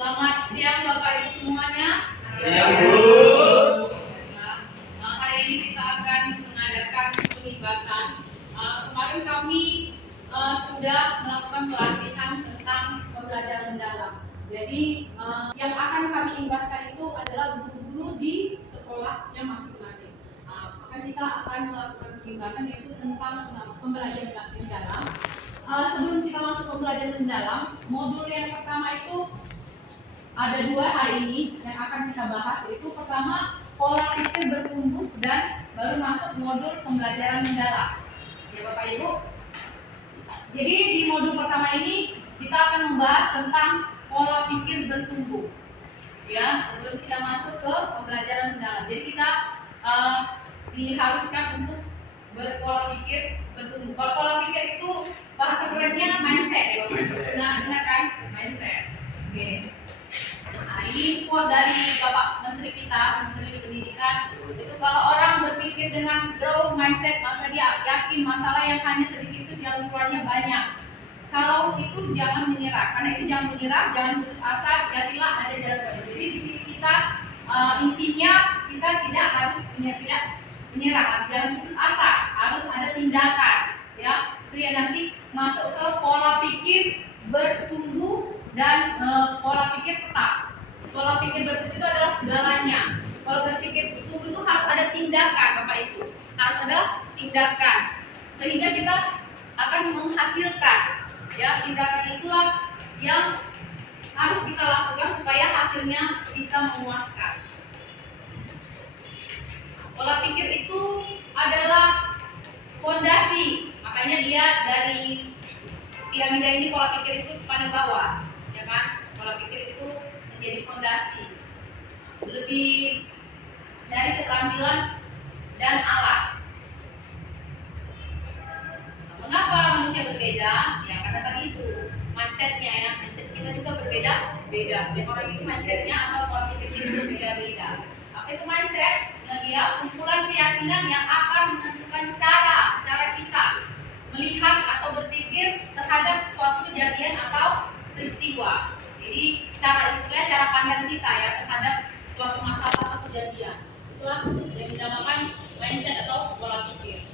Selamat siang Bapak Ibu semuanya. Siang, Bu. Hari ini kita akan mengadakan pembahasan. Kemarin kami sudah melakukan pelatihan tentang pembelajaran mendalam. Jadi yang akan kami imbaskan itu adalah guru-guru di sekolahnya masing-masing. Maka kita akan melakukan pembahasan yaitu tentang pembelajaran mendalam. Sebelum kita masuk pembelajaran mendalam, modul yang pertama itu ada dua hari ini yang akan kita bahas, yaitu pertama pola pikir bertumbuh dan baru masuk modul pembelajaran mendalam. Ya Bapak Ibu. Jadi di modul pertama ini kita akan membahas tentang pola pikir bertumbuh. Ya, sebelum kita masuk ke pembelajaran mendalam. Jadi kita diharuskan untuk berpola pikir bertumbuh. Kalau pola pikir itu bahasa kerennya mindset ya Bapak Ibu. Nah, dengar kan? Mindset. Oke. Nah, ini quote dari Bapak Menteri kita, Menteri Pendidikan. Itu kalau orang berpikir dengan growth mindset, maka dia yakin masalah yang hanya sedikit itu jalan keluarnya banyak. Kalau itu jangan menyerah, karena itu jangan menyerah, jangan putus asa, jadilah ada jalan keluar. Jadi di sini kita intinya kita tidak harus menyerah, jangan putus asa, harus ada tindakan. Ya, itu ya nanti masuk ke pola pikir bertumbuh dan pola pikir tetap. Pola pikir bertumbuh itu adalah segalanya. Pola berpikir bertumbuh itu harus ada tindakan, Bapak Ibu. Harus ada tindakan. Sehingga kita akan menghasilkan. Ya, tindakan itulah yang harus kita lakukan supaya hasilnya bisa memuaskan. Pola pikir itu adalah fondasi. Makanya dia dari piramida ini pola pikir itu paling bawah, ya kan? Pola pikir itu menjadi fondasi, lebih dari keterampilan dan alat. Mengapa manusia berbeda? Ya karena tadi itu mindsetnya ya, mindset kita juga berbeda-beda. Setiap orang itu mindsetnya atau pola pikirnya itu berbeda-beda. Apa itu mindset? Nah, dia kumpulan keyakinan yang akan menentukan cara kita melihat atau berpikir terhadap suatu kejadian atau peristiwa. Jadi cara pandang kita ya terhadap suatu masalah atau kejadian. Itulah yang dinamakan mindset atau pola pikir.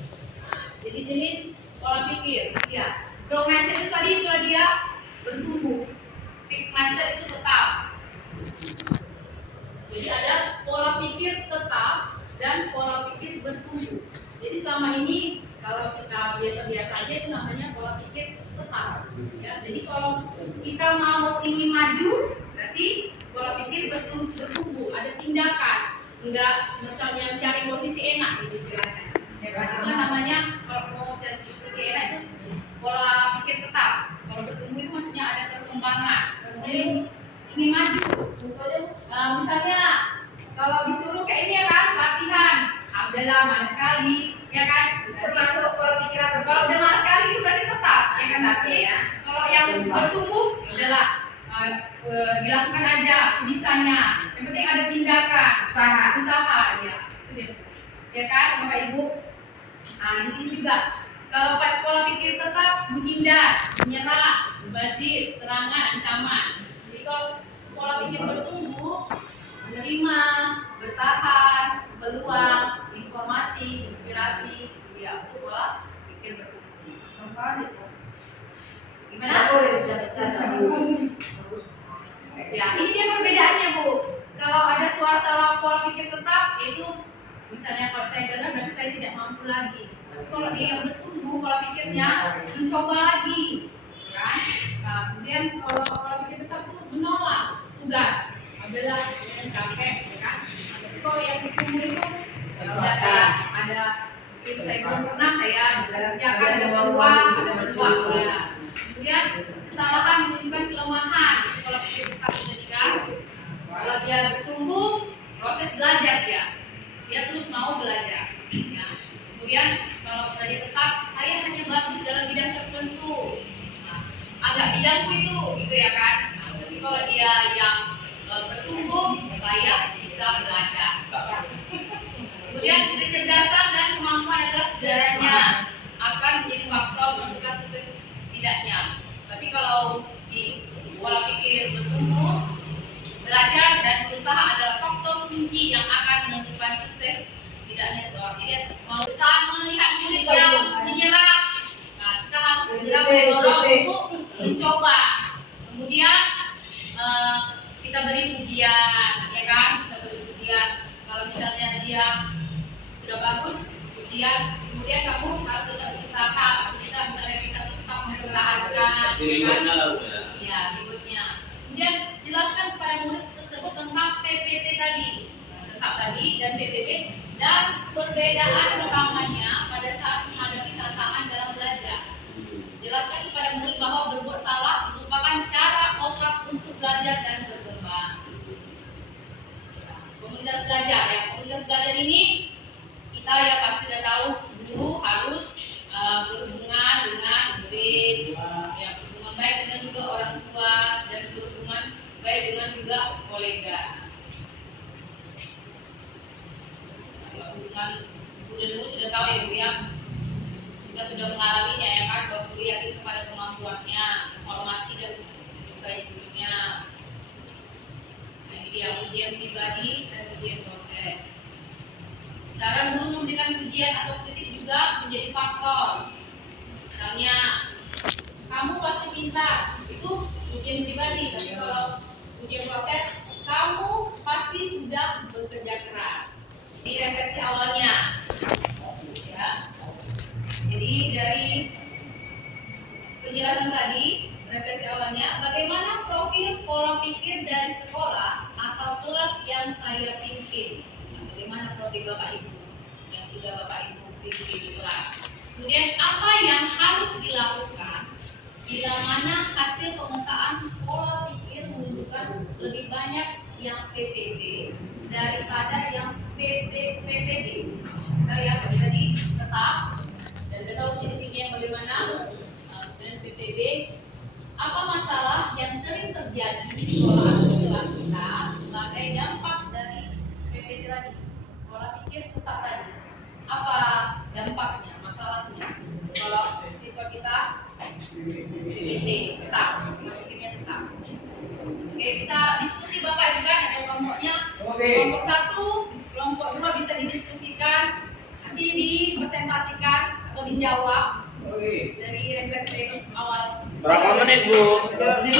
Nah, jadi jenis pola pikir, ya. Growth mindset itu tadi itu dia bertumbuh. Fixed mindset itu tetap. Jadi ada pola pikir tetap dan pola pikir bertumbuh. Jadi selama ini kalau kita biasa-biasa aja itu namanya pola pikir tetap. Ya, jadi kalau kita mau ingin maju, berarti pola pikir bertumbuh, ada tindakan. Enggak misalnya cari posisi enak gitu istilahnya. Ya, berarti itu namanya kalau mau cari posisi enak itu pola pikir tetap. Kalau bertumbuh itu maksudnya ada perkembangan. Jadi ingin maju. Misalnya kalau disuruh kayak ini ya kan latihan, alhamdulillah malas sekali, ya kan? Termasuk pola pikir apa? Kalau udah malas sekali itu berarti tetap, ya kan? Tapi ya. Kalau yang bertumbuh, ya udahlah dilakukan aja sebisanya. Yang penting ada tindakan, usaha, ya. Itu dia. Ya kan, Bapak Ibu? Nah, di sini juga kalau pola pikir tetap menghindar, menyerah, mubazir, serangan, ancaman. Jadi kalau pola pikir bertumbuh, menerima, bertahan, peluang, informasi, inspirasi, ya itu pola pikir bertumbuh. Gimana? Ya, ini dia perbedaannya Bu. Kalau ada suasana pola pikir tetap, yaitu misalnya kalau saya gagal dan saya tidak mampu lagi. Kalau dia yang bertumbuh pola pikirnya, mencoba lagi, kan? Nah, kemudian kalau pola pikir tetap itu menolak tugas. Adalah yang capek, ya kan? Tapi kalau yang bertumbuh itu sudah saya ada itu saya belum pernah saya bisa kerjakan ada peluang ya. Kemudian kesalahan menunjukkan kelemahan kalau kita menjadikan kalau dia bertumbuh proses belajar dia terus mau belajar. Ya. Kemudian kalau tadi tetap saya hanya bagus dalam bidang tertentu, nah, agak bidangku itu gitu ya kan. Nah, tapi kalau dia yang bertumbuh, saya bisa belajar. Kemudian kecerdasan dan kemampuan adalah segalanya, akan menjadi faktor menentukan sukses tidaknya. Tapi kalau di pola pikir bertumbuh, Belajar dan berusaha adalah faktor kunci yang akan menentukan sukses tidaknya seorang. Jadi saat melihat turis yang menyerah, nah, kita harus segera mendorong untuk mencoba. Kemudian kita beri pujian, ya kan? Kita beri pujian. Kalau misalnya dia sudah bagus, pujian. Kemudian kamu harus tetap berusaha. Bisa misalnya bisa tetap mempertahankan. Ya, berikutnya. Kemudian jelaskan kepada murid tersebut tentang PPT tadi, tetap tadi dan PPP dan perbedaan utamanya pada saat menghadapi tantangan dalam belajar. Jelaskan kepada murid bahwa berbuat salah merupakan cara otak untuk belajar dan berkembang. Komunitas belajar ya, komunitas belajar ini kita ya pasti sudah tahu guru harus berhubungan dengan murid, ya berhubungan baik dengan juga orang tua dan berhubungan baik dengan juga kolega. Hubungan guru dan murid sudah tahu ya Bu ya. Kita sudah mengalaminya ya kan, bahwa guru yakin kepada kemampuannya, hormati dan menyukai gurunya. Nah, ini dia ujian pribadi dan ujian proses. Cara guru memberikan pujian atau kritik juga menjadi faktor. Misalnya, kamu pasti pintar, itu ujian pribadi. Tapi kalau ujian proses, kamu pasti sudah bekerja keras. Di refleksi awalnya, ya. Jadi dari penjelasan tadi, refleksi awalnya, bagaimana profil pola pikir dari sekolah atau kelas yang saya pimpin? Bagaimana profil Bapak Ibu yang sudah Bapak Ibu pimpin di kelas? Kemudian apa yang harus dilakukan bila mana hasil pemetaan pola pikir menunjukkan lebih banyak yang PPT daripada yang PPB? Kita lihat tadi tetap dan kita tahu ciri-cirinya yang bagaimana dan PPB. Apa masalah yang sering terjadi di sekolah atau kelas kita sebagai dampak dari PPT tadi? Pola pikir tetap tadi. Apa dampaknya, masalahnya? Kalau siswa kita PPT tetap, pikirnya tetap. Oke, bisa diskusi Bapak Ibu kan ada kelompoknya. Kelompok 1, kelompok 2 bisa didiskusikan, nanti dipresentasikan atau dijawab dari refleksi awal. Berapa menit Bu? Berapa menit?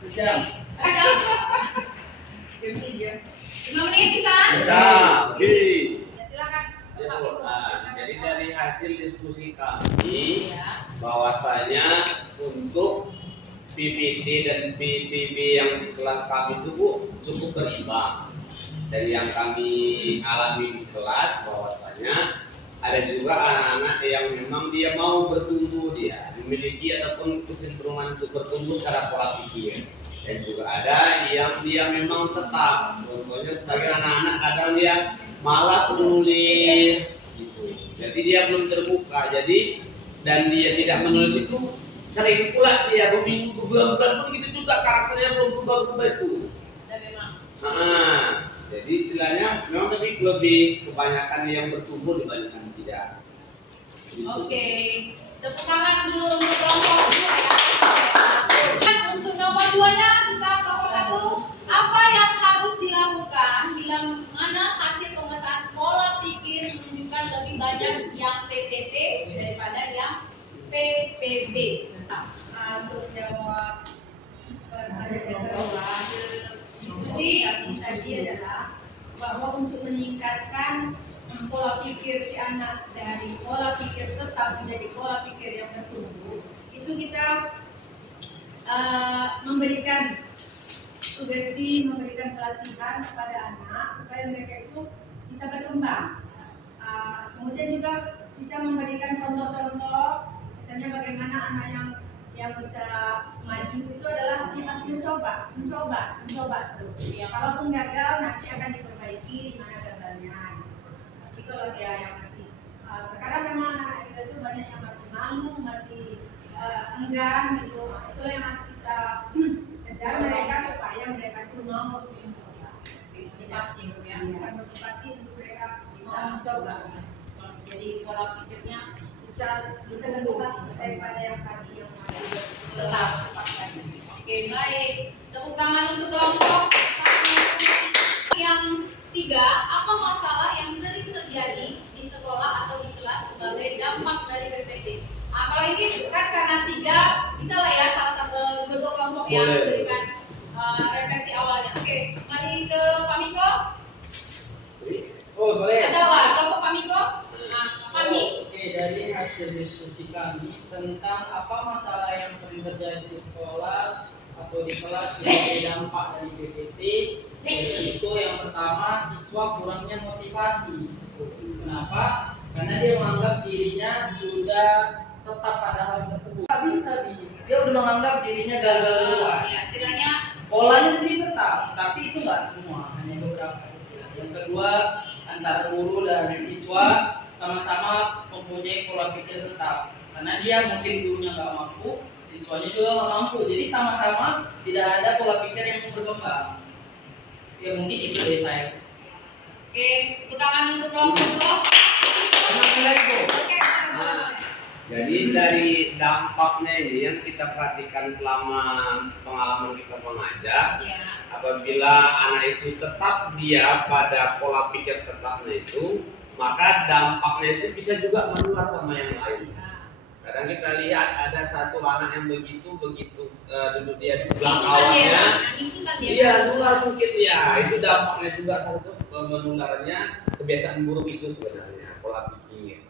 Sejam. 5 menit bisa? Bisa. Oke. Ya, silakan. Ya, Bapak Bu. Ibu. Jadi dari hasil diskusi kami, bahwasanya untuk PPT dan PPB yang di kelas kami itu Bu cukup berimbang. Dari yang kami alami di kelas, bahwasanya ada juga anak-anak yang memang dia mau bertumbuh, dia memiliki ataupun kecenderungan untuk bertumbuh secara pola pikir, dan juga ada yang dia memang tetap, contohnya sebagai anak-anak kadang dia malas menulis gitu, jadi dia belum terbuka, jadi dan dia tidak menulis itu sering pula dia berbulan-bulan pun gitu juga karakternya belum berubah-ubah itu. Dan memang. Jadi istilahnya memang tapi lebih kebanyakan yang bertumbuh dibandingkan tidak. Oke, tepuk tangan dulu untuk kelompok 2 ya. Dan untuk nomor 2-nya bisa kelompok 1. Apa yang harus dilakukan bila mana hasil pemetaan pola pikir menunjukkan lebih banyak yang PPT daripada yang PPB? Untuk jawab hasil diskusi tadi adalah bahwa untuk meningkatkan pola pikir si anak dari pola pikir tetap menjadi pola pikir yang bertumbuh, itu kita memberikan sugesti, memberikan pelatihan kepada anak supaya mereka itu bisa berkembang. Kemudian juga bisa memberikan contoh-contoh, misalnya bagaimana anak yang bisa maju itu adalah dia harus mencoba terus. Ya, kalaupun gagal nanti akan diperbaiki di mana gagalnya. Tapi kalau dia yang masih terkadang memang anak kita itu banyak yang masih malu, masih enggan gitu. Itulah yang harus kita kejar mereka supaya mereka itu mau mencoba. Motivasi ya. Motivasi untuk mereka bisa mencoba. Jadi pola pikirnya bisa berubah daripada yang tadi yang masih tetap. Oke, baik. Tepuk tangan untuk kelompok yang 3. Apa masalah yang sering terjadi di sekolah atau di kelas sebagai dampak dari PPT? Kalau ini kan karena 3, bisa lah ya salah satu kedua kelompok yang memberikan refleksi awalnya. Oke, mari ke Pak Miko. Oh, boleh. Ada Pak, kelompok Pak Miko. Nah, Pak Mi. Oke, dari hasil diskusi kami tentang apa masalah yang sering terjadi di sekolah atau di kelas sebagai dampak dari PPT, yaitu yang pertama siswa kurangnya motivasi. Kenapa? Karena dia menganggap dirinya sudah tetap pada hal tersebut. Tak bisa dia udah menganggap dirinya gagal duluan. Ya, setidaknya Polanya jadi tetap, tapi itu nggak semua, hanya beberapa. Yang kedua, antara guru dan siswa sama-sama mempunyai pola pikir tetap. Karena dia mungkin gurunya nggak mampu, siswanya juga nggak mampu. Jadi sama-sama tidak ada pola pikir yang berkembang. Ya mungkin itu dari saya. oke, tepuk tangan untuk kelompok. Oke, Jadi dari dampaknya ini yang kita perhatikan selama pengalaman kita mengajar, ya. apabila anak itu tetap dia pada pola pikir tetapnya itu, maka dampaknya itu bisa juga menular sama yang lain. Kadang kita lihat ada satu anak yang begitu duduk dia di sebelah kawannya, iya nular mungkin ya, itu dampaknya juga satu menularnya kebiasaan buruk itu sebenarnya pola pikir.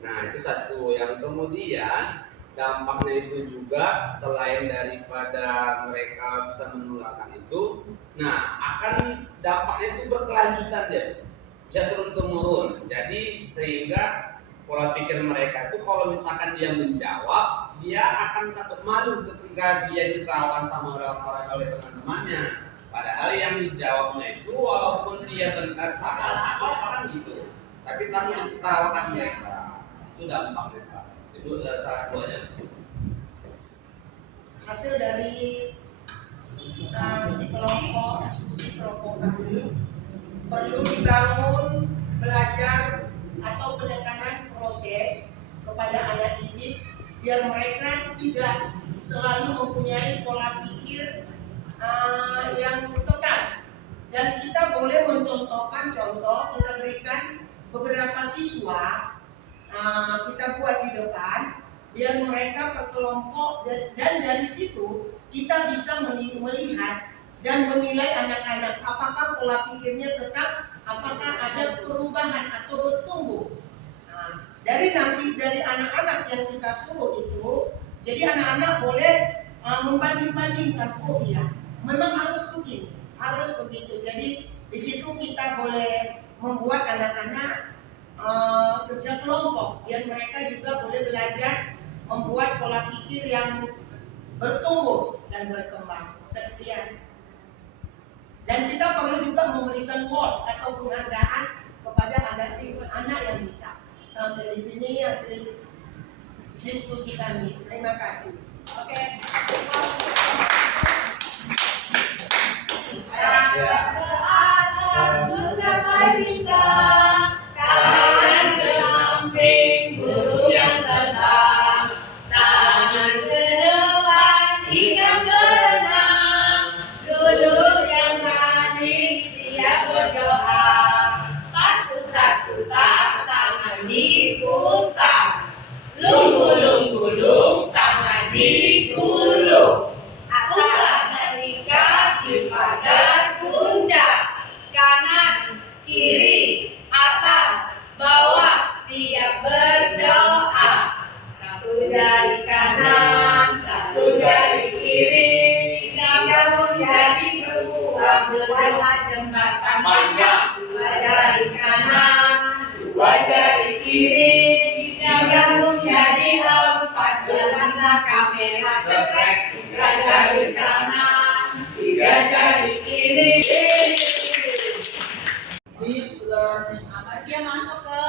Nah itu satu. Yang kemudian dampaknya itu juga selain daripada mereka bisa menularkan itu, nah akan dampaknya itu berkelanjutan dia, bisa turun temurun. Jadi sehingga pola pikir mereka itu kalau misalkan dia menjawab, dia akan takut malu ketika dia ditawakan sama orang-orang oleh teman-temannya. Padahal yang dijawabnya itu walaupun dia benar salah atau apa gitu, tapi takut ditawakan mereka. Itu dampaknya salah. Itu salah duanya. Hasil dari diskusi kelompok kami, perlu dibangun belajar atau penekanan proses kepada anak didik biar mereka tidak selalu mempunyai pola pikir yang tetap. Dan kita boleh mencontohkan contoh, kita berikan beberapa siswa, kita buat di depan biar mereka berkelompok, dan dari situ kita bisa melihat dan menilai anak-anak apakah pola pikirnya tetap, apakah ada perubahan atau bertumbuh. Nah, dari anak-anak yang kita suruh itu, jadi anak-anak boleh membanding-bandingkan, oh iya memang harus begitu. Jadi di situ kita boleh membuat anak-anak kerja kelompok biar mereka juga boleh belajar membuat pola pikir yang bertumbuh dan berkembang. Sekian. Dan kita perlu juga memberikan award atau penghargaan kepada anak yang bisa. Sampai di sini hasil diskusi kami. Terima kasih. Oke. Surga bintang, kanan ke samping, guru yang tenang, tangan ke depan, hingga berenang, duduk yang manis, siap berdoa, takut, tangan diputar, lunggu, tangan digulung, atas terikat di pagar bunda, kanan, kiri, atas, bawah, siap berdoa. Satu jari kanan, satu jari kiri, hingga menjadi sebuah gelang jembatan panjang. Dua jari kanan, dua jari kiri, hingga menjadi empat gelang kamera cekrek. Tiga jari kanan, tiga jari kiri. Dia masuk ke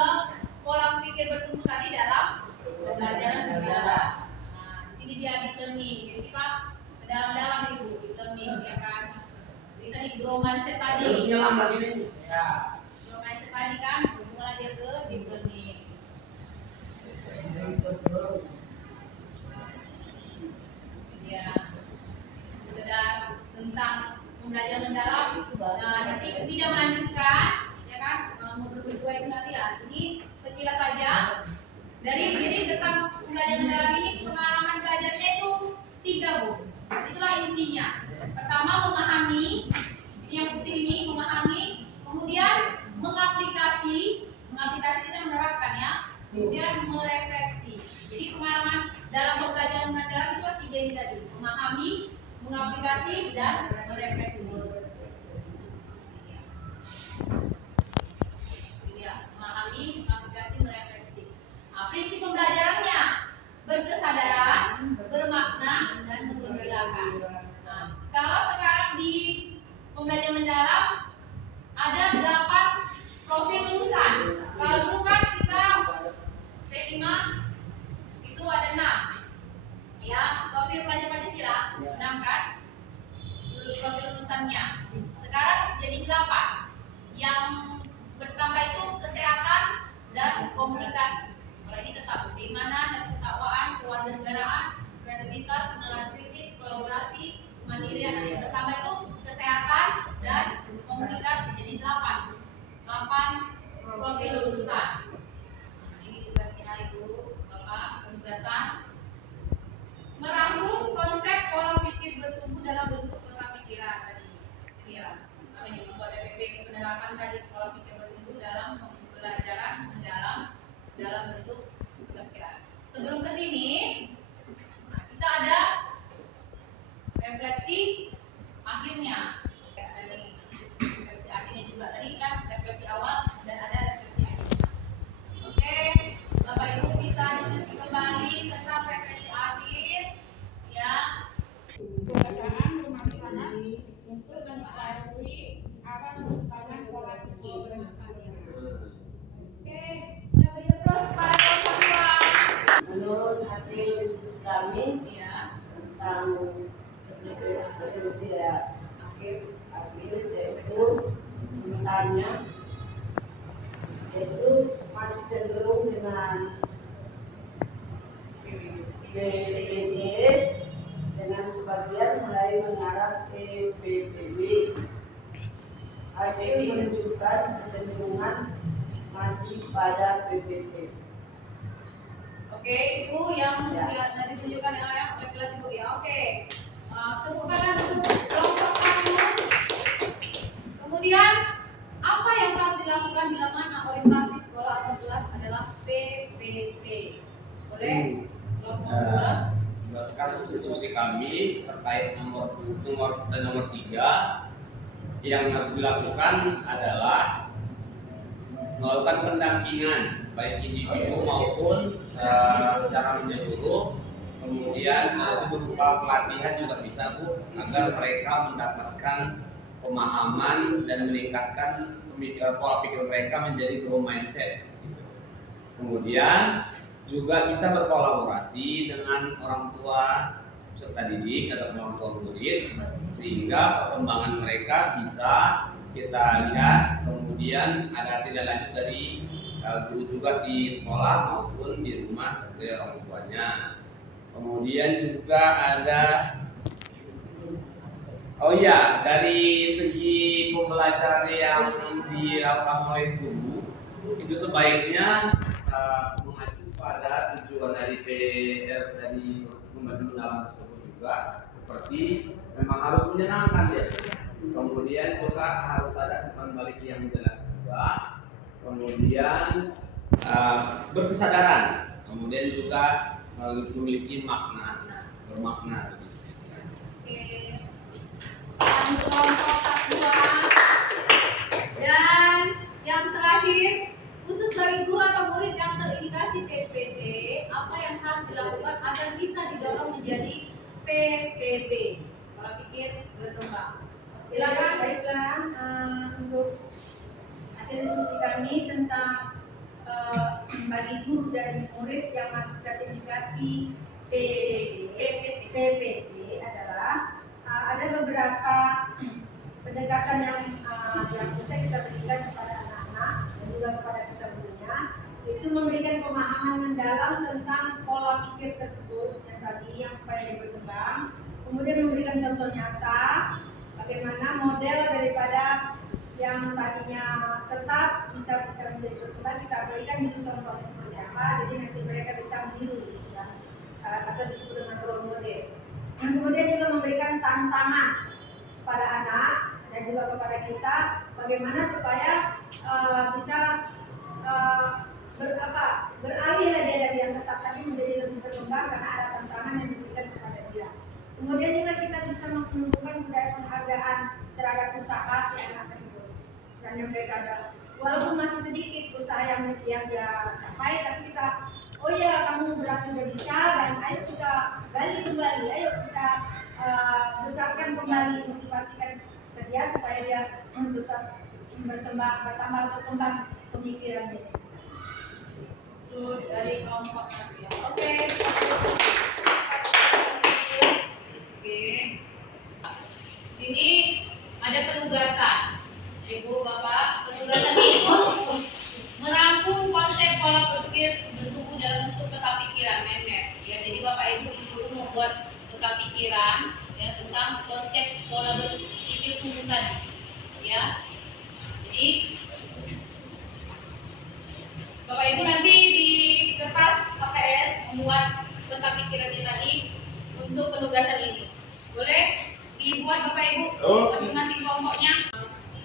pola pikir bertumbuh tadi dalam pembelajaran negara. Nah, di sini dia deep learning. Jadi kita ke dalam-dalam itu deep learning, ya kan? Jadi tadi grow mindset tadi. Harusnya lambat ini. Ya. Grow mindset tadi kan, mulai dia ke deep learning. Ya, sudah tentang tentang pembelajaran mendalam. Nah, nanti tidak melanjutkan, ya kan? Modul kedua itu nanti ya. Ini sekilas saja. Jadi tentang pembelajaran mendalam ini pengalaman belajarnya itu 3, Bu. Itulah intinya. Pertama memahami, ini yang putih ini memahami, kemudian mengaplikasi itu menerapkan ya. Kemudian merefleksi. Jadi pengalaman dalam pembelajaran mendalam itu 3 ini tadi: memahami, mengaplikasi, dan merefleksi. Ini ya, memahami, mengaplikasi, merefleksi. Nah, prinsip pembelajarannya berkesadaran, bermakna, dan menggembirakan. Nah, kalau sekarang di pembelajaran mendalam ada 8 profil lulusan. Kalau dulu kan kita P5 itu ada 6. Ya, profil pelajar Pancasila 6 kan? Dulu profil lulusannya. Sekarang jadi 8. Yang bertambah itu kesehatan dan komunikasi. Kalau ini tetap keimanan dan ketakwaan, kewarganegaraan, kreativitas, pengenalan kritis, kolaborasi, kemandirian. Nah, yang bertambah itu kesehatan dan komunikasi. Jadi 8 profil lulusan. Nah, ini tugasnya Ibu, Bapak, penugasan merangkum konsep pola pikir bertumbuh dalam bentuk peta pikiran tadi. Ini ya, kami membuat PPP penerapan tadi pola pikir bertumbuh dalam pembelajaran mendalam dalam bentuk peta pikiran. Sebelum ke sini, kita ada refleksi akhirnya. Ada nih refleksi akhirnya juga. Tadi kan refleksi awal dan ada refleksi akhirnya. Oke, Bapak Ibu bisa diskusi kembali tentang refleksi akhir, ya. Keadaan pemahaman untuk mengetahui apa merupakan pola pikir. Oke, kita beri terus pada kelompok 2. Menurut hasil diskusi kami Ya. tentang refleksi akhir yaitu menurutnya yaitu masih cenderung dengan PPT dengan sebagian mulai mengarah ke PPB. Hasil menunjukkan kecenderungan masih pada PPP. Oke, Ibu yang nanti tunjukkan yang kelas Ibu ya. Oke. Tepuk tangan untuk kelompok 1. Kemudian apa yang harus dilakukan bila mana orientasi sekolah atau kelas adalah PPT? Boleh? Kelompok 2. Berdasarkan diskusi kami terkait nomor 3, yang harus dilakukan adalah melakukan pendampingan baik individu maupun secara menyeluruh. Kemudian itu berupa pelatihan juga bisa, Bu, agar mereka mendapatkan pemahaman dan meningkatkan pemikiran pola pikir mereka menjadi growth mindset. Kemudian juga bisa berkolaborasi dengan orang tua peserta didik atau orang tua murid sehingga perkembangan mereka bisa kita lihat. Kemudian ada tindak lanjut dari guru juga di sekolah maupun di rumah dari orang tuanya. Kemudian juga ada dari segi pembelajaran yang dilakukan oleh guru itu sebaiknya mengacu pada tujuan dari pembelajaran mendalam tersebut juga, seperti memang harus menyenangkan ya. Kemudian juga harus ada umpan balik yang jelas juga. Kemudian berkesadaran. Kemudian juga memiliki bermakna. Oke. Untuk kelompok 2. Dan yang terakhir, khusus bagi guru atau murid yang terindikasi PPT, apa yang harus dilakukan agar bisa didorong menjadi PPB? Pola pikir berkembang. Silakan. Baiklah, untuk hasil diskusi kami tentang bagi guru dan murid yang masuk terindikasi PPT adalah ada beberapa pendekatan yang bisa kita berikan kepada anak-anak dan juga kepada kita gurunya, yaitu memberikan pemahaman mendalam tentang pola pikir tersebut yang tadi yang supaya dia berkembang, kemudian memberikan contoh nyata, bagaimana model daripada yang tadinya tetap bisa menjadi berkembang, kita berikan dulu contohnya seperti apa, jadi nanti mereka bisa meniru gitu kan, atau disebut dengan role model. Yang kemudian juga memberikan tantangan pada anak dan juga kepada kita bagaimana supaya bisa beralih lah dia dari yang tetap tadi menjadi lebih berkembang karena ada tantangan yang diberikan kepada dia. Kemudian juga kita bisa menumbuhkan budaya penghargaan terhadap usaha si anak tersebut. Misalnya mereka ada, walaupun masih sedikit usaha yang dia capai, tapi kita, oh ya kamu berarti udah bisa, dan ayo kita gali kembali, ayo kita besarkan kembali, motivasikan ke dia supaya dia tetap bertambah berkembang pemikirannya. Itu dari kelompok 1 ya. Oke. Sini ada penugasan. Ibu Bapak, penugasan itu merangkum konsep pola berpikir bertumbuh dalam bentuk peta pikiran mindmap. Ya, jadi Bapak Ibu disuruh membuat peta pikiran ya tentang konsep pola berpikir tumbuh tadi. Ya. Jadi Bapak Ibu nanti di kertas APS membuat peta pikirannya tadi untuk penugasan ini. Boleh dibuat Bapak Ibu masing-masing kelompoknya.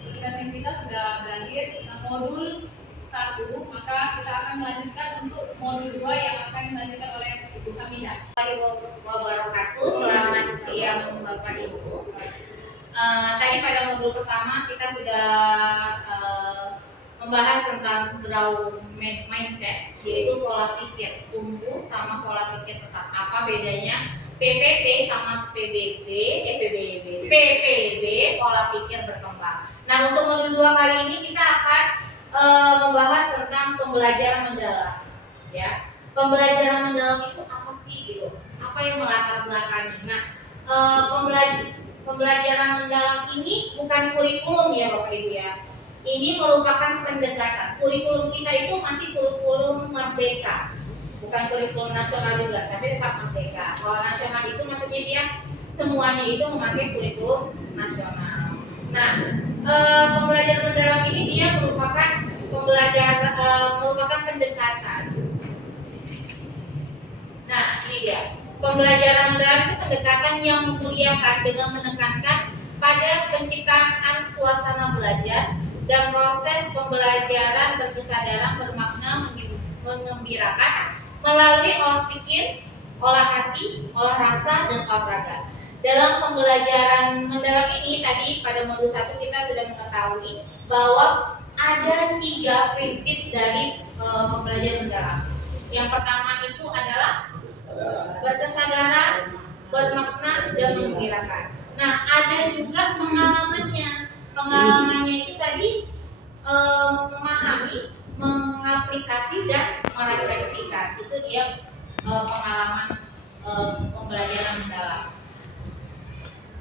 Penugasan kita sudah berakhir modul 1, maka kita akan melanjutkan untuk modul 2 yang akan dilanjutkan oleh Ibu Hamidah. Assalamualaikum wabarakatuh. Selamat siang Bapak Ibu. Tadi pada modul pertama kita sudah membahas tentang growth mindset, yaitu pola pikir tumbuh sama pola pikir tetap. Apa bedanya PPT sama PBB, PPB pola pikir berkembang. Nah, untuk modul 2 kali ini kita akan membahas tentang pembelajaran mendalam. Ya, pembelajaran mendalam itu apa sih gitu? Apa yang melatar belakangi? Nah, pembelajaran mendalam ini bukan kurikulum ya Bapak Ibu ya. Ini merupakan pendekatan. Kurikulum kita itu masih kurikulum merdeka, bukan kurikulum nasional juga, tapi tetap merdeka. Kalau nasional itu maksudnya dia semuanya itu memakai kurikulum nasional. Nah, pembelajaran mendalam ini dia merupakan merupakan pendekatan. Nah, ini dia. Pembelajaran mendalam itu pendekatan yang memuliakan dengan menekankan pada penciptaan suasana belajar dan proses pembelajaran berkesadaran bermakna mengembirakan melalui olah pikir, olah hati, olah rasa, dan olahraga. Dalam pembelajaran mendalam ini tadi pada modul 1 kita sudah mengetahui bahwa ada 3 prinsip dari pembelajaran mendalam. Yang pertama itu adalah berkesadaran, bermakna, dan mengembirakan. Nah, ada juga pengalamannya. Pengalamannya itu tadi memahami, mengaplikasi, dan merefleksikan. Itu dia pengalaman pembelajaran mendalam.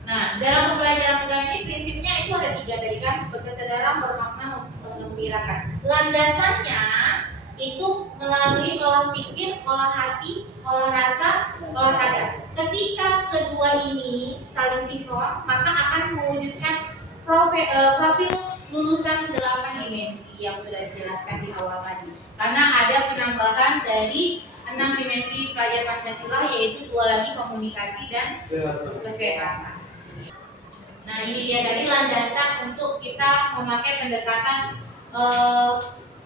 Nah, dalam pembelajaran mendalam ini prinsipnya itu ada 3 tadi kan, berkesadaran, bermakna, mengembirakan. Landasannya itu melalui olah pikir, olah hati, olah rasa, olahraga. Ketika kedua ini saling sinkron, maka akan mewujudkan profil lulusan 8 dimensi yang sudah dijelaskan di awal tadi. Karena ada penambahan dari 6 dimensi pelajar Pancasila, yaitu 2 lagi komunikasi dan kesehatan. Nah, ini dia tadi landasan untuk kita memakai pendekatan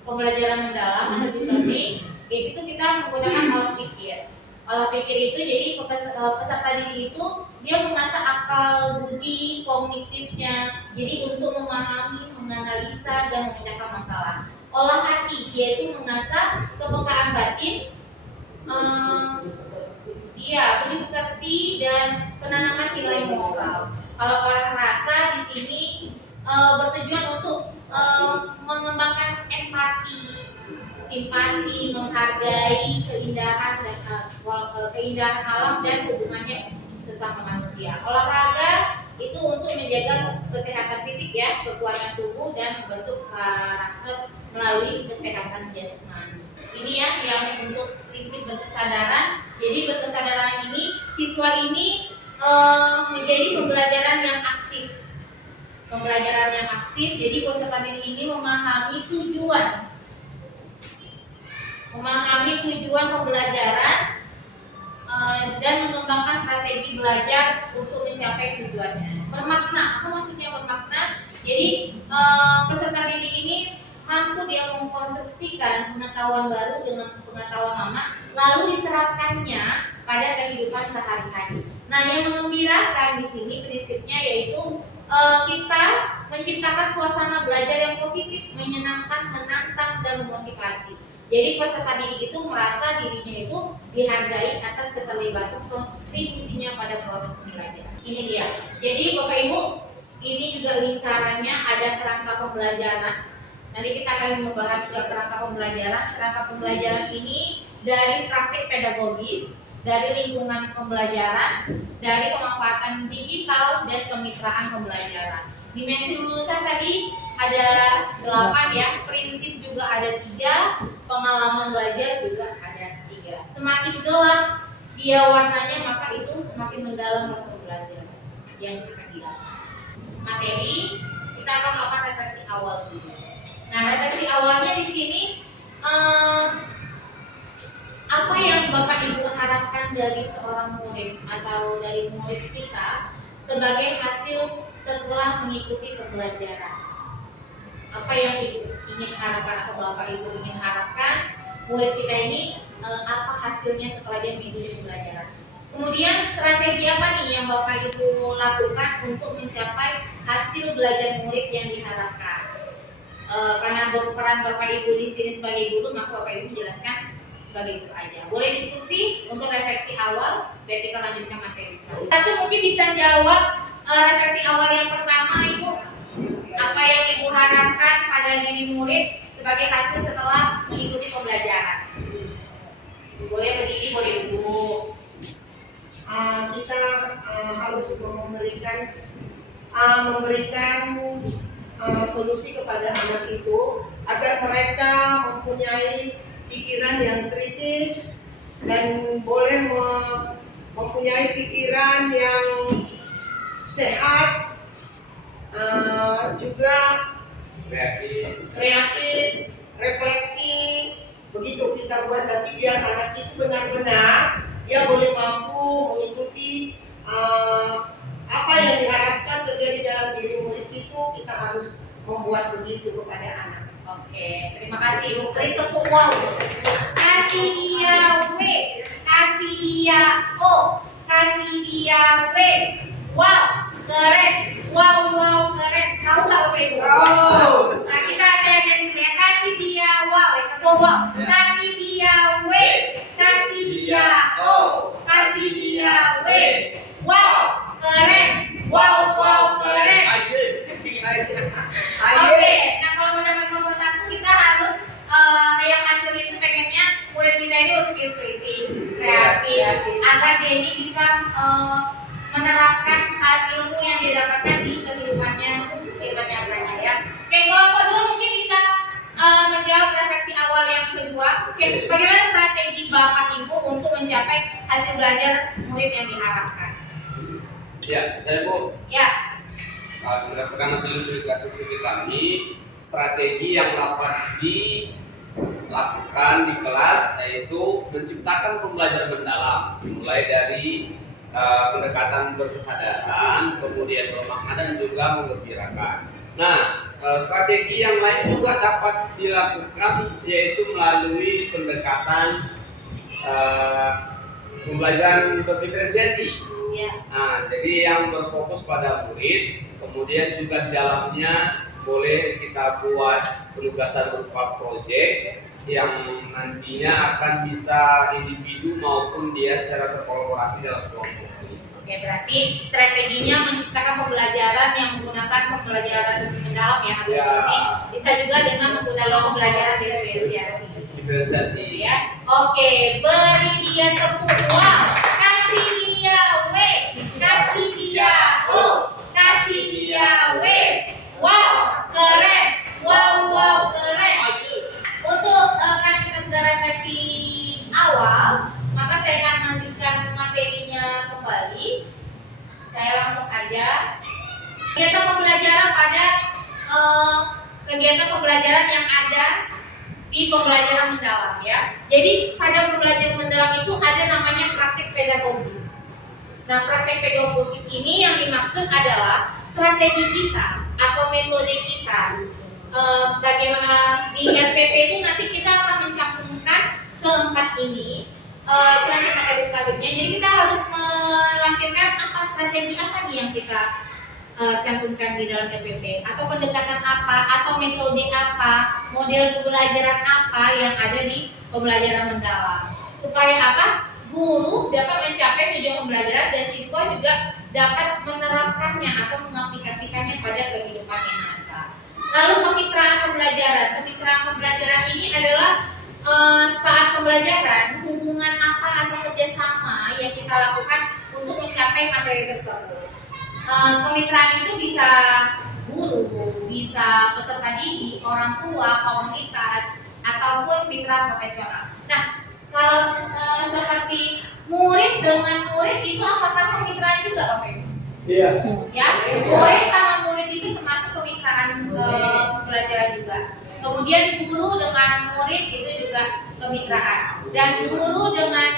pembelajaran mendalam atau learning. Itu kita menggunakan olah pikir. Olah pikir itu jadi peserta didik itu dia mengasah akal budi kognitifnya, jadi untuk memahami, menganalisa, dan memecahkan masalah. Olah hati dia itu mengasah kepekaan batin, budi pekerti, dan penanaman nilai moral. Kalau olah rasa di sini bertujuan untuk mengembangkan empati, simpati, menghargai keindahan dan keindahan alam dan hubungannya sesama manusia. Olahraga itu untuk menjaga kesehatan fisik ya, kekuatan tubuh, dan membentuk karakter melalui kesehatan jasmani. Ini ya yang untuk prinsip berkesadaran. Jadi berkesadaran ini siswa ini menjadi pembelajaran yang aktif. pembelajaran yang aktif. Jadi peserta didik ini memahami tujuan pembelajaran dan mengembangkan strategi belajar untuk mencapai tujuannya. Bermakna, apa maksudnya bermakna? Jadi peserta didik ini mampu dia mengkonstruksikan pengetahuan baru dengan pengetahuan lama, lalu diterapkannya pada kehidupan sehari-hari. Nah, yang mengembirakan di sini prinsipnya yaitu kita menciptakan suasana belajar yang positif, menyenangkan, menantang, dan memotivasi. Jadi peserta didik itu merasa dirinya itu dihargai atas keterlibatan kontribusinya pada proses pembelajaran. Ini dia. Jadi Bapak Ibu, ini juga lingkarannya ada kerangka pembelajaran. Nanti kita akan membahas juga kerangka pembelajaran. Kerangka pembelajaran ini dari praktik pedagogis, dari lingkungan pembelajaran, dari pemanfaatan digital, dan kemitraan pembelajaran. Dimensi lulusan tadi ada 8 ya, prinsip juga ada 3, pengalaman belajar juga ada 3. Semakin gelap dia warnanya, maka itu semakin mendalam waktu belajar yang kita didapat. Materi kita akan melakukan refleksi awal dulu. Nah, refleksi awalnya di sini apa yang Bapak Ibu harapkan dari seorang murid atau dari murid kita sebagai hasil setelah mengikuti pembelajaran? Apa yang Ibu ingin harapkan atau Bapak Ibu ingin harapkan murid kita ini apa hasilnya setelah dia mengikuti pembelajaran? Kemudian strategi apa nih yang Bapak Ibu lakukan untuk mencapai hasil belajar murid yang diharapkan? Karena peran Bapak Ibu di sini sebagai guru, maka Bapak Ibu menjelaskan sebagai guru aja. Boleh diskusi untuk refleksi awal, biar kita lanjutkan materi. Satu mungkin bisa jawab refleksi awal yang pertama, Ibu. Apa yang Ibu harapkan pada diri murid sebagai hasil setelah mengikuti pembelajaran? Boleh berdiri, boleh duduk. Kita harus memberikan solusi kepada anak itu agar mereka mempunyai pikiran yang kritis dan boleh mempunyai pikiran yang sehat, juga kreatif, refleksi. Begitu kita buat nanti biar anak itu benar-benar dia boleh mampu mengikuti apa yang diharapkan terjadi dalam diri murid itu. Kita harus membuat begitu kepada anak. Oke, terima kasih Ibu. Beri tepuk wow. Kasih dia W, kasih dia O, kasih dia W. Wow, keren. Wow, keren. Tahu nggak Bapak Ibu? Nah, kita ajarin ya. Kasih dia wow, tepuk wow. Kasih dia W, kasih dia O, kasih dia W. Wow, keren. Wow, keren. Oke, nah kalau mendapat nomor 1 kita harus yang hasil itu pengennya murid kita ini berpikir kritis, kreatif, agar dia ini bisa menerapkan hal ilmu yang didapatkan di kehidupannya nyatanya ya. Oke, kelompok 2 mungkin bisa menjawab refleksi awal yang kedua. Oke, bagaimana strategi Bapak Ibu untuk mencapai hasil belajar murid yang diharapkan? Ya, saya Bu. Ya. Berdasarkan hasil diskusi kami, strategi yang dapat dilakukan di kelas yaitu menciptakan pembelajaran mendalam, mulai dari pendekatan berkesadaran, kemudian bermakna dan juga menggembirakan. Nah, strategi yang lain juga dapat dilakukan yaitu melalui pendekatan pembelajaran berdiferensiasi. Nah, jadi yang berfokus pada murid, kemudian juga di dalamnya boleh kita buat penugasan berupa proyek yang nantinya akan bisa individu maupun dia secara berkolaborasi dalam kelompok. Oke, berarti strateginya menciptakan pembelajaran yang menggunakan pembelajaran mendalam ya, atau ini bisa juga dengan menggunakan pembelajaran diferensiasi. Ya. Oke, beri dia tepuk wow. Kasih dia W, kasih dia O, kasih dia W. Wow, keren. Wow, keren. Untuk karena kita sudah refleksi awal, maka saya akan melanjutkan materinya kembali. Saya langsung aja Kegiatan pembelajaran pada kegiatan pembelajaran yang ada di pembelajaran mendalam ya. Jadi pada pembelajaran mendalam itu ada namanya praktik pedagogis. Nah, praktik pedagogis ini yang dimaksud adalah strategi kita atau metode kita. Bagaimana di RPP itu nanti kita akan mencantumkan keempat ini. Nanti materi selanjutnya. Jadi kita harus melampirkan apa strategi apa nih yang kita cantumkan di dalam RPP, atau pendekatan apa, atau metode apa, model pembelajaran apa yang ada di pembelajaran mendalam, supaya apa? Guru dapat mencapai tujuan pembelajaran dan siswa juga dapat menerapkannya atau mengaplikasikannya pada kehidupan yang nyata. Lalu kemitraan pembelajaran ini adalah saat pembelajaran hubungan apa atau kerjasama yang kita lakukan untuk mencapai materi tersebut. Kemitraan itu bisa guru, bisa peserta didik, orang tua, komunitas, ataupun mitra profesional. Nah, kalau seperti murid dengan murid itu apakah kemitraan juga, Oke? Iya. Ya, murid sama murid itu termasuk kemitraan pembelajaran juga. Kemudian guru dengan murid itu juga kemitraan, dan guru dengan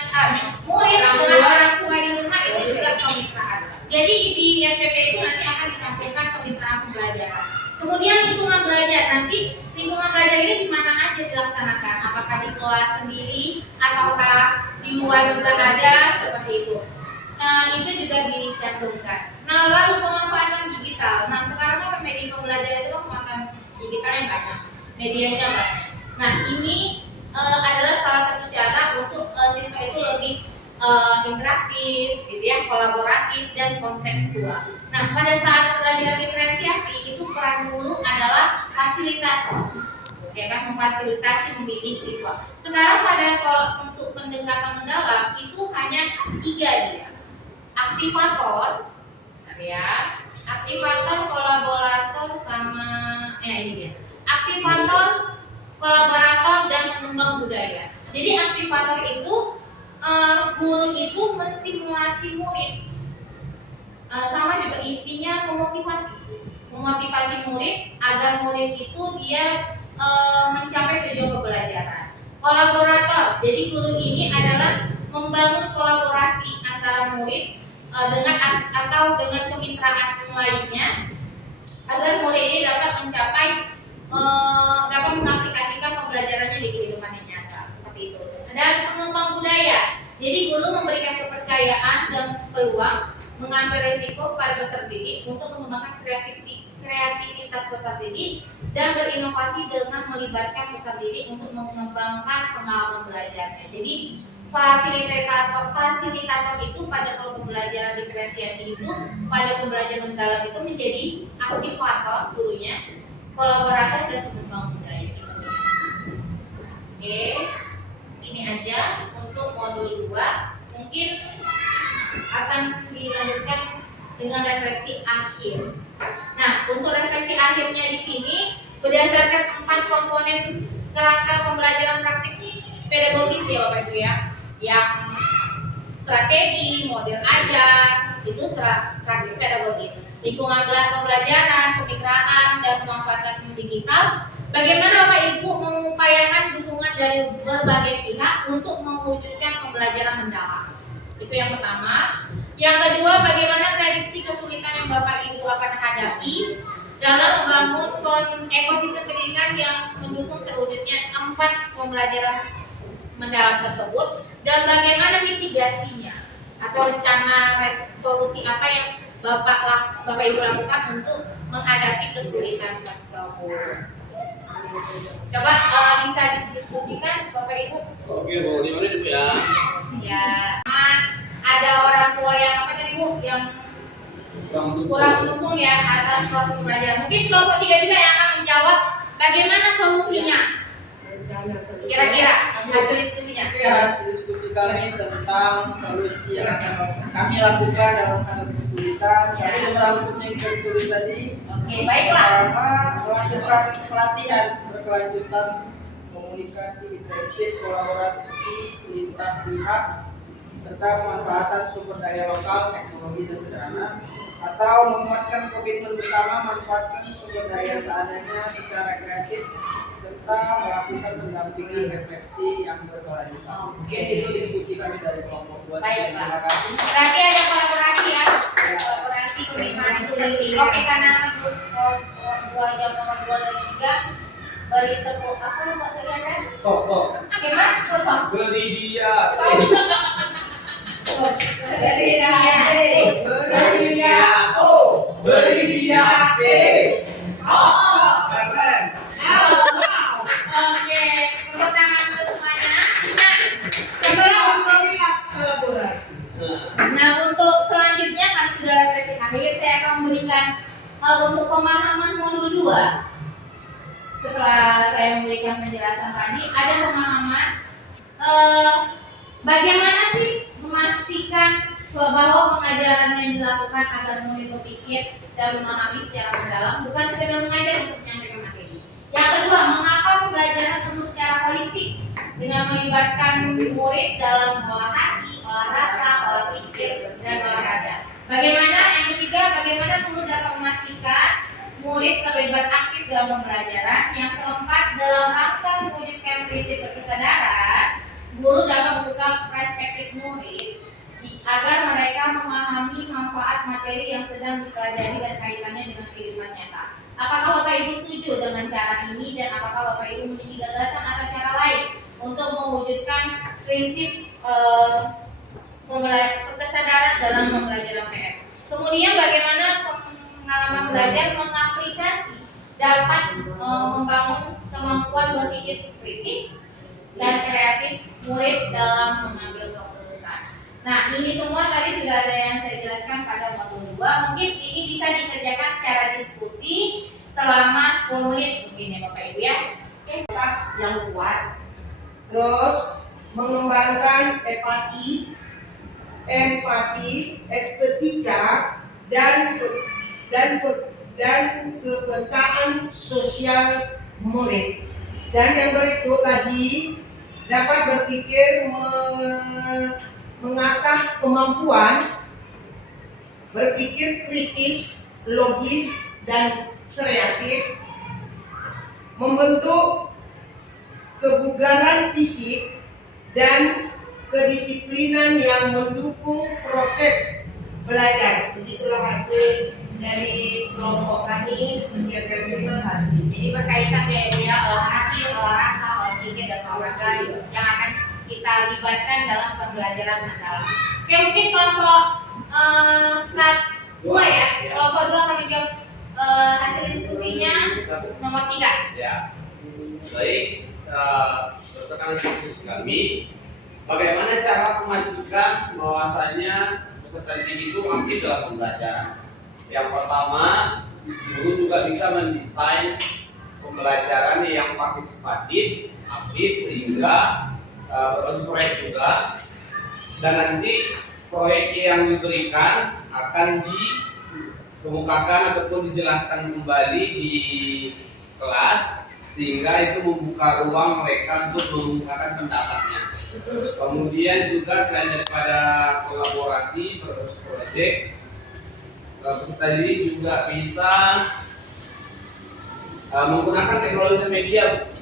murid dengan orang tua di rumah itu juga kemitraan. Jadi di RPP itu nanti akan dicampurkan kemitraan pembelajaran. Kemudian lingkungan belajar, nanti lingkungan belajar ini di mana aja dilaksanakan, apakah di kelas sendiri ataukah di luar juga ada, seperti itu. Itu juga dicantumkan. Nah, lalu pemanfaatan digital. Nah, sekarang kan media pembelajaran itu kan pemanfaatan digitalnya banyak, medianya banyak. Nah, ini adalah salah satu cara untuk siswa itu lebih interaktif, gitu ya, kolaboratif dan kontekstual. Nah, pada saat pembelajaran diferensiasi itu peran guru adalah fasilitator, ya kan, memfasilitasi, membimbing siswa. Sekarang kalau untuk pendekatan mendalam itu hanya 3 dia. Aktivator, ya, aktivator, kolaborator, sama ini dia. Aktivator, kolaborator, dan pengembang budaya. Jadi aktivator itu guru itu menstimulasi murid, sama juga istinya memotivasi murid agar murid itu dia mencapai tujuan pembelajaran. Kolaborator, jadi guru ini adalah membangun kolaborasi antara murid dengan kemitraan lainnya agar murid ini dapat dapat mengaplikasikan pembelajarannya di kehidupan yang nyata, seperti itu. Dan pengembang budaya, jadi guru memberikan kepercayaan dan peluang mengambil risiko pada peserta didik untuk mengembangkan kreativitas peserta didik dan berinovasi dengan melibatkan peserta didik untuk mengembangkan pengalaman belajarnya. Jadi fasilitator itu pada pembelajaran diferensiasi itu, pada pembelajaran mendalam itu menjadi aktivator gurunya, kolaborator, dan pengembang budaya gitu. Oke, ini aja untuk modul 2. Mungkin akan dilanjutkan dengan refleksi akhir. Nah, untuk refleksi akhirnya di sini berdasarkan 4 komponen kerangka pembelajaran praktik pedagogis ya Bapak Ibu ya, yang strategi, model ajar, itu praktik pedagogis. Lingkungan pembelajaran, kemitraan, dan pemanfaatan digital. Bagaimana Bapak Ibu mengupayakan dukungan dari berbagai pihak untuk mewujudkan pembelajaran mendalam? Itu yang pertama. Yang kedua, bagaimana prediksi kesulitan yang Bapak Ibu akan hadapi dalam membangun ekosistem pendidikan yang mendukung terwujudnya 4 pembelajaran mendalam tersebut, dan bagaimana mitigasinya atau rencana solusi apa yang Bapak Ibu lakukan untuk menghadapi kesulitan tersebut. Coba bisa didiskusikan Bapak Ibu. Oke Bu, gimana nih Bu ya? Ya, ada orang tua yang apa tadi Bu, yang kurang mendukung ya atas proses pembelajaran. Mungkin kelompok 3 juga yang akan menjawab bagaimana solusinya. Kira-kira hasil diskusinya. Oke, hasil diskusi kami tentang solusi yang akan kami lakukan dalam menghadapi kesulitan. Kami merangkumnya yang tertulis tadi. Oke, baiklah. Pertama, melakukan pelatihan berkelanjutan, komunikasi intensif, kolaborasi lintas pihak, serta pemanfaatan sumber daya lokal, teknologi dan sederhana, atau menguatkan komitmen bersama, manfaatkan sumber daya seadanya secara kreatif, serta melakukan pendampingan refleksi yang berkelanjutan. Mungkin itu diskusi kami dari kelompok 2. Baik, Pak. Terima kasih. Berarti ada kolaborasi ya, kolaborasi komitmen itu penting. Oke, karena dua jam nomor 2 dan 3 beri tepuk apa buat kalian kan? Kok. Oke mas, kosong. Beri dia. Beri dia. Beri dia O, beri dia P. Keren. Oke, tepuk tangan untuk semuanya. Nah, sebelah untuk Kolaborasi. Nah, untuk selanjutnya kami sudah refleksi akhir, saya akan memberikan untuk pemahaman modul 2. Setelah saya memberikan penjelasan tadi, ada pemahaman bagaimana sih memastikan bahwa pengajaran yang dilakukan agar murid berpikir dan memahami secara mendalam, bukan sekedar mengajar untuk menyampaikan materi. Yang kedua, mengapa pembelajaran perlu secara holistik dengan melibatkan murid dalam olah hati, olah rasa, olah pikir, dan olahraga. Bagaimana? Yang ketiga, bagaimana guru dapat memastikan murid terlibat aktif dalam pembelajaran. Yang keempat, dalam rangka mewujudkan prinsip berkesadaran, guru dapat membuka perspektif murid agar mereka memahami manfaat materi yang sedang dipelajari dan kaitannya dengan kehidupan nyata. Apakah Bapak Ibu setuju dengan cara ini, dan apakah Bapak Ibu memiliki gagasan atau cara lain untuk mewujudkan prinsip kesadaran dalam pembelajaran PR? Kemudian bagaimana pengalaman belajar mengaplikasi dapat membangun kemampuan berpikir kritis dan kreatif murid dalam mengambil keputusan. Nah, ini semua tadi sudah ada yang saya jelaskan pada modul 2. Mungkin ini bisa dikerjakan secara diskusi selama 10 menit mungkin ya Bapak Ibu ya. Kualitas yang kuat, terus mengembangkan empati, estetika, dan kepekaan sosial murid. Dan yang berikut lagi dapat berpikir, mengasah kemampuan berpikir kritis, logis, dan kreatif, membentuk kebugaran fisik dan kedisiplinan yang mendukung proses belajar. Begitulah hasil dari kelompok kami. Sekian dan terima kasih. Jadi berkaitan ya Ibu ya, olah hati, olah rasa, olah pikir, dan olahraga yang akan kita libatkan dalam pembelajaran mendalam. Oke, mungkin kelompok 2 ya. Kelompok 2 kami jawab hasil diskusinya nomor 3. Ya, baik. Berdasarkan diskusi kami, bagaimana cara memastikan bahwasanya peserta didik itu aktif dalam pembelajaran? Yang pertama, guru juga bisa mendesain pembelajaran yang partisipatif, aktif, sehingga berbasis proyek juga, dan nanti proyek yang diberikan akan dikemukakan ataupun dijelaskan kembali di kelas, sehingga itu membuka ruang mereka untuk mengemukakan pendapatnya. Kemudian juga selain daripada kolaborasi berbasis proyek, peserta didik juga bisa menggunakan teknologi media.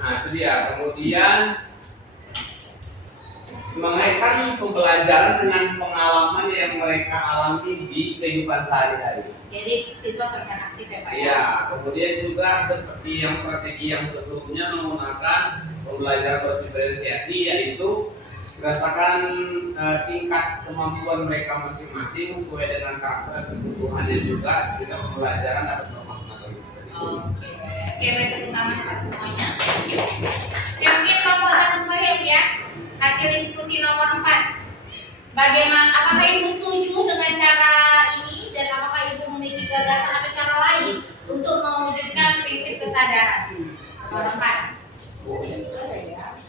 Nah, itu dia. Kemudian mengaitkan pembelajaran dengan pengalaman yang mereka alami di kehidupan sehari-hari. Jadi siswa terlihat aktif ya Pak ya? Iya, kemudian juga seperti yang strategi yang sebelumnya menggunakan pembelajaran berdiferensiasi, yaitu berdasarkan tingkat kemampuan mereka masing-masing sesuai dengan karakter dan kebutuhannya juga, sehingga pembelajaran dapat bermakna bagi kita. Oke, baik, tepuk tangan Pak semuanya. Oke, mungkin kelompok 1 kembali ya Bu ya. Hasil diskusi nomor 4. Bagaimana, apakah Ibu setuju dengan cara ini, dan apakah Ibu memiliki gagasan atau cara lain untuk mewujudkan prinsip kesadaran? Nomor 4.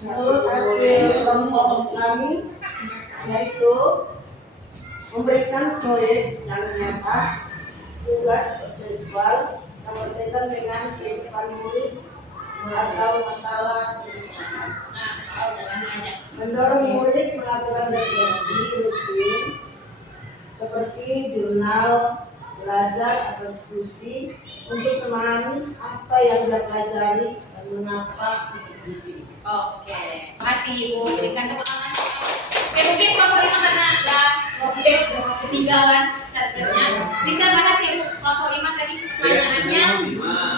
Menurut hasil kelompok kami, yaitu memberikan proyek yang nyata, tugas visual yang berkaitan dengan kehidupan murid atau masalah pendidikan. Nah, Mendorong murid melakukan refleksi rutin seperti jurnal, belajar atau diskusi untuk memahami apa yang dia pelajari dan mengapa diikuti. Oke, makasih Ibu. Berikan tepuk tangan. Oke, mungkin kelompok 5 mana ada ketinggalan chargernya. Bisa bahas ya Bu, kelompok 5 tadi pertanyaannya.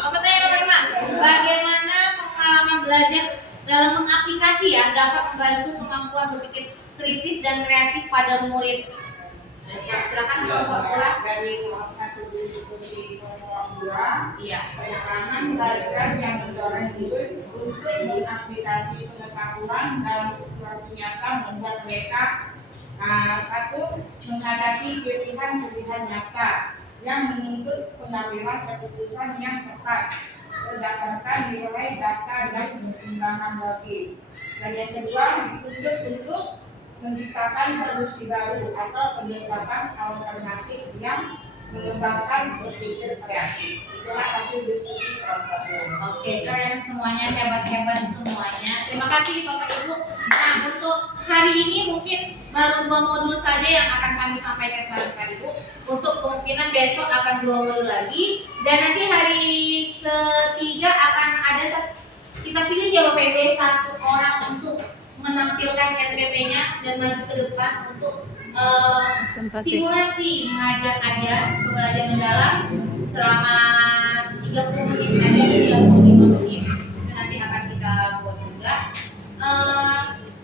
Pertanyaan nomor 5. Bagaimana pengalaman belajar dalam mengaplikasi dapat membantu kemampuan berpikir kritis dan kreatif pada murid? Silakan kelompok 2. Dari hasil diskusi kelompok 2, Iya. pengalaman belajar yang berbasis untuk mengaplikasi pengetahuan dalam situasi nyata membuat mereka satu, menghadapi pilihan-pilihan nyata yang menuntut pengambilan keputusan yang tepat berdasarkan nilai data dan pertimbangan logis. Dan yang kedua, dituntut untuk menciptakan solusi baru atau pendekatan alternatif yang mengembangkan berpikir kreatif. Itulah hasil diskusi kelompok 2. Oke, keren semuanya, hebat-hebat semuanya. Terima kasih Bapak Ibu. Nah, untuk hari ini mungkin baru 2 modul saja yang akan kami sampaikan kepada Bapak Ibu. Untuk kemungkinan besok akan 2 modul lagi. Dan nanti hari ketiga akan ada, kita pilih ya Bapak Ibu, 1 orang untuk menampilkan NPP-nya dan maju ke depan untuk simulasi mengajar belajar mendalam selama 30 menit aja, 35 menit. Itu nanti akan kita buat juga.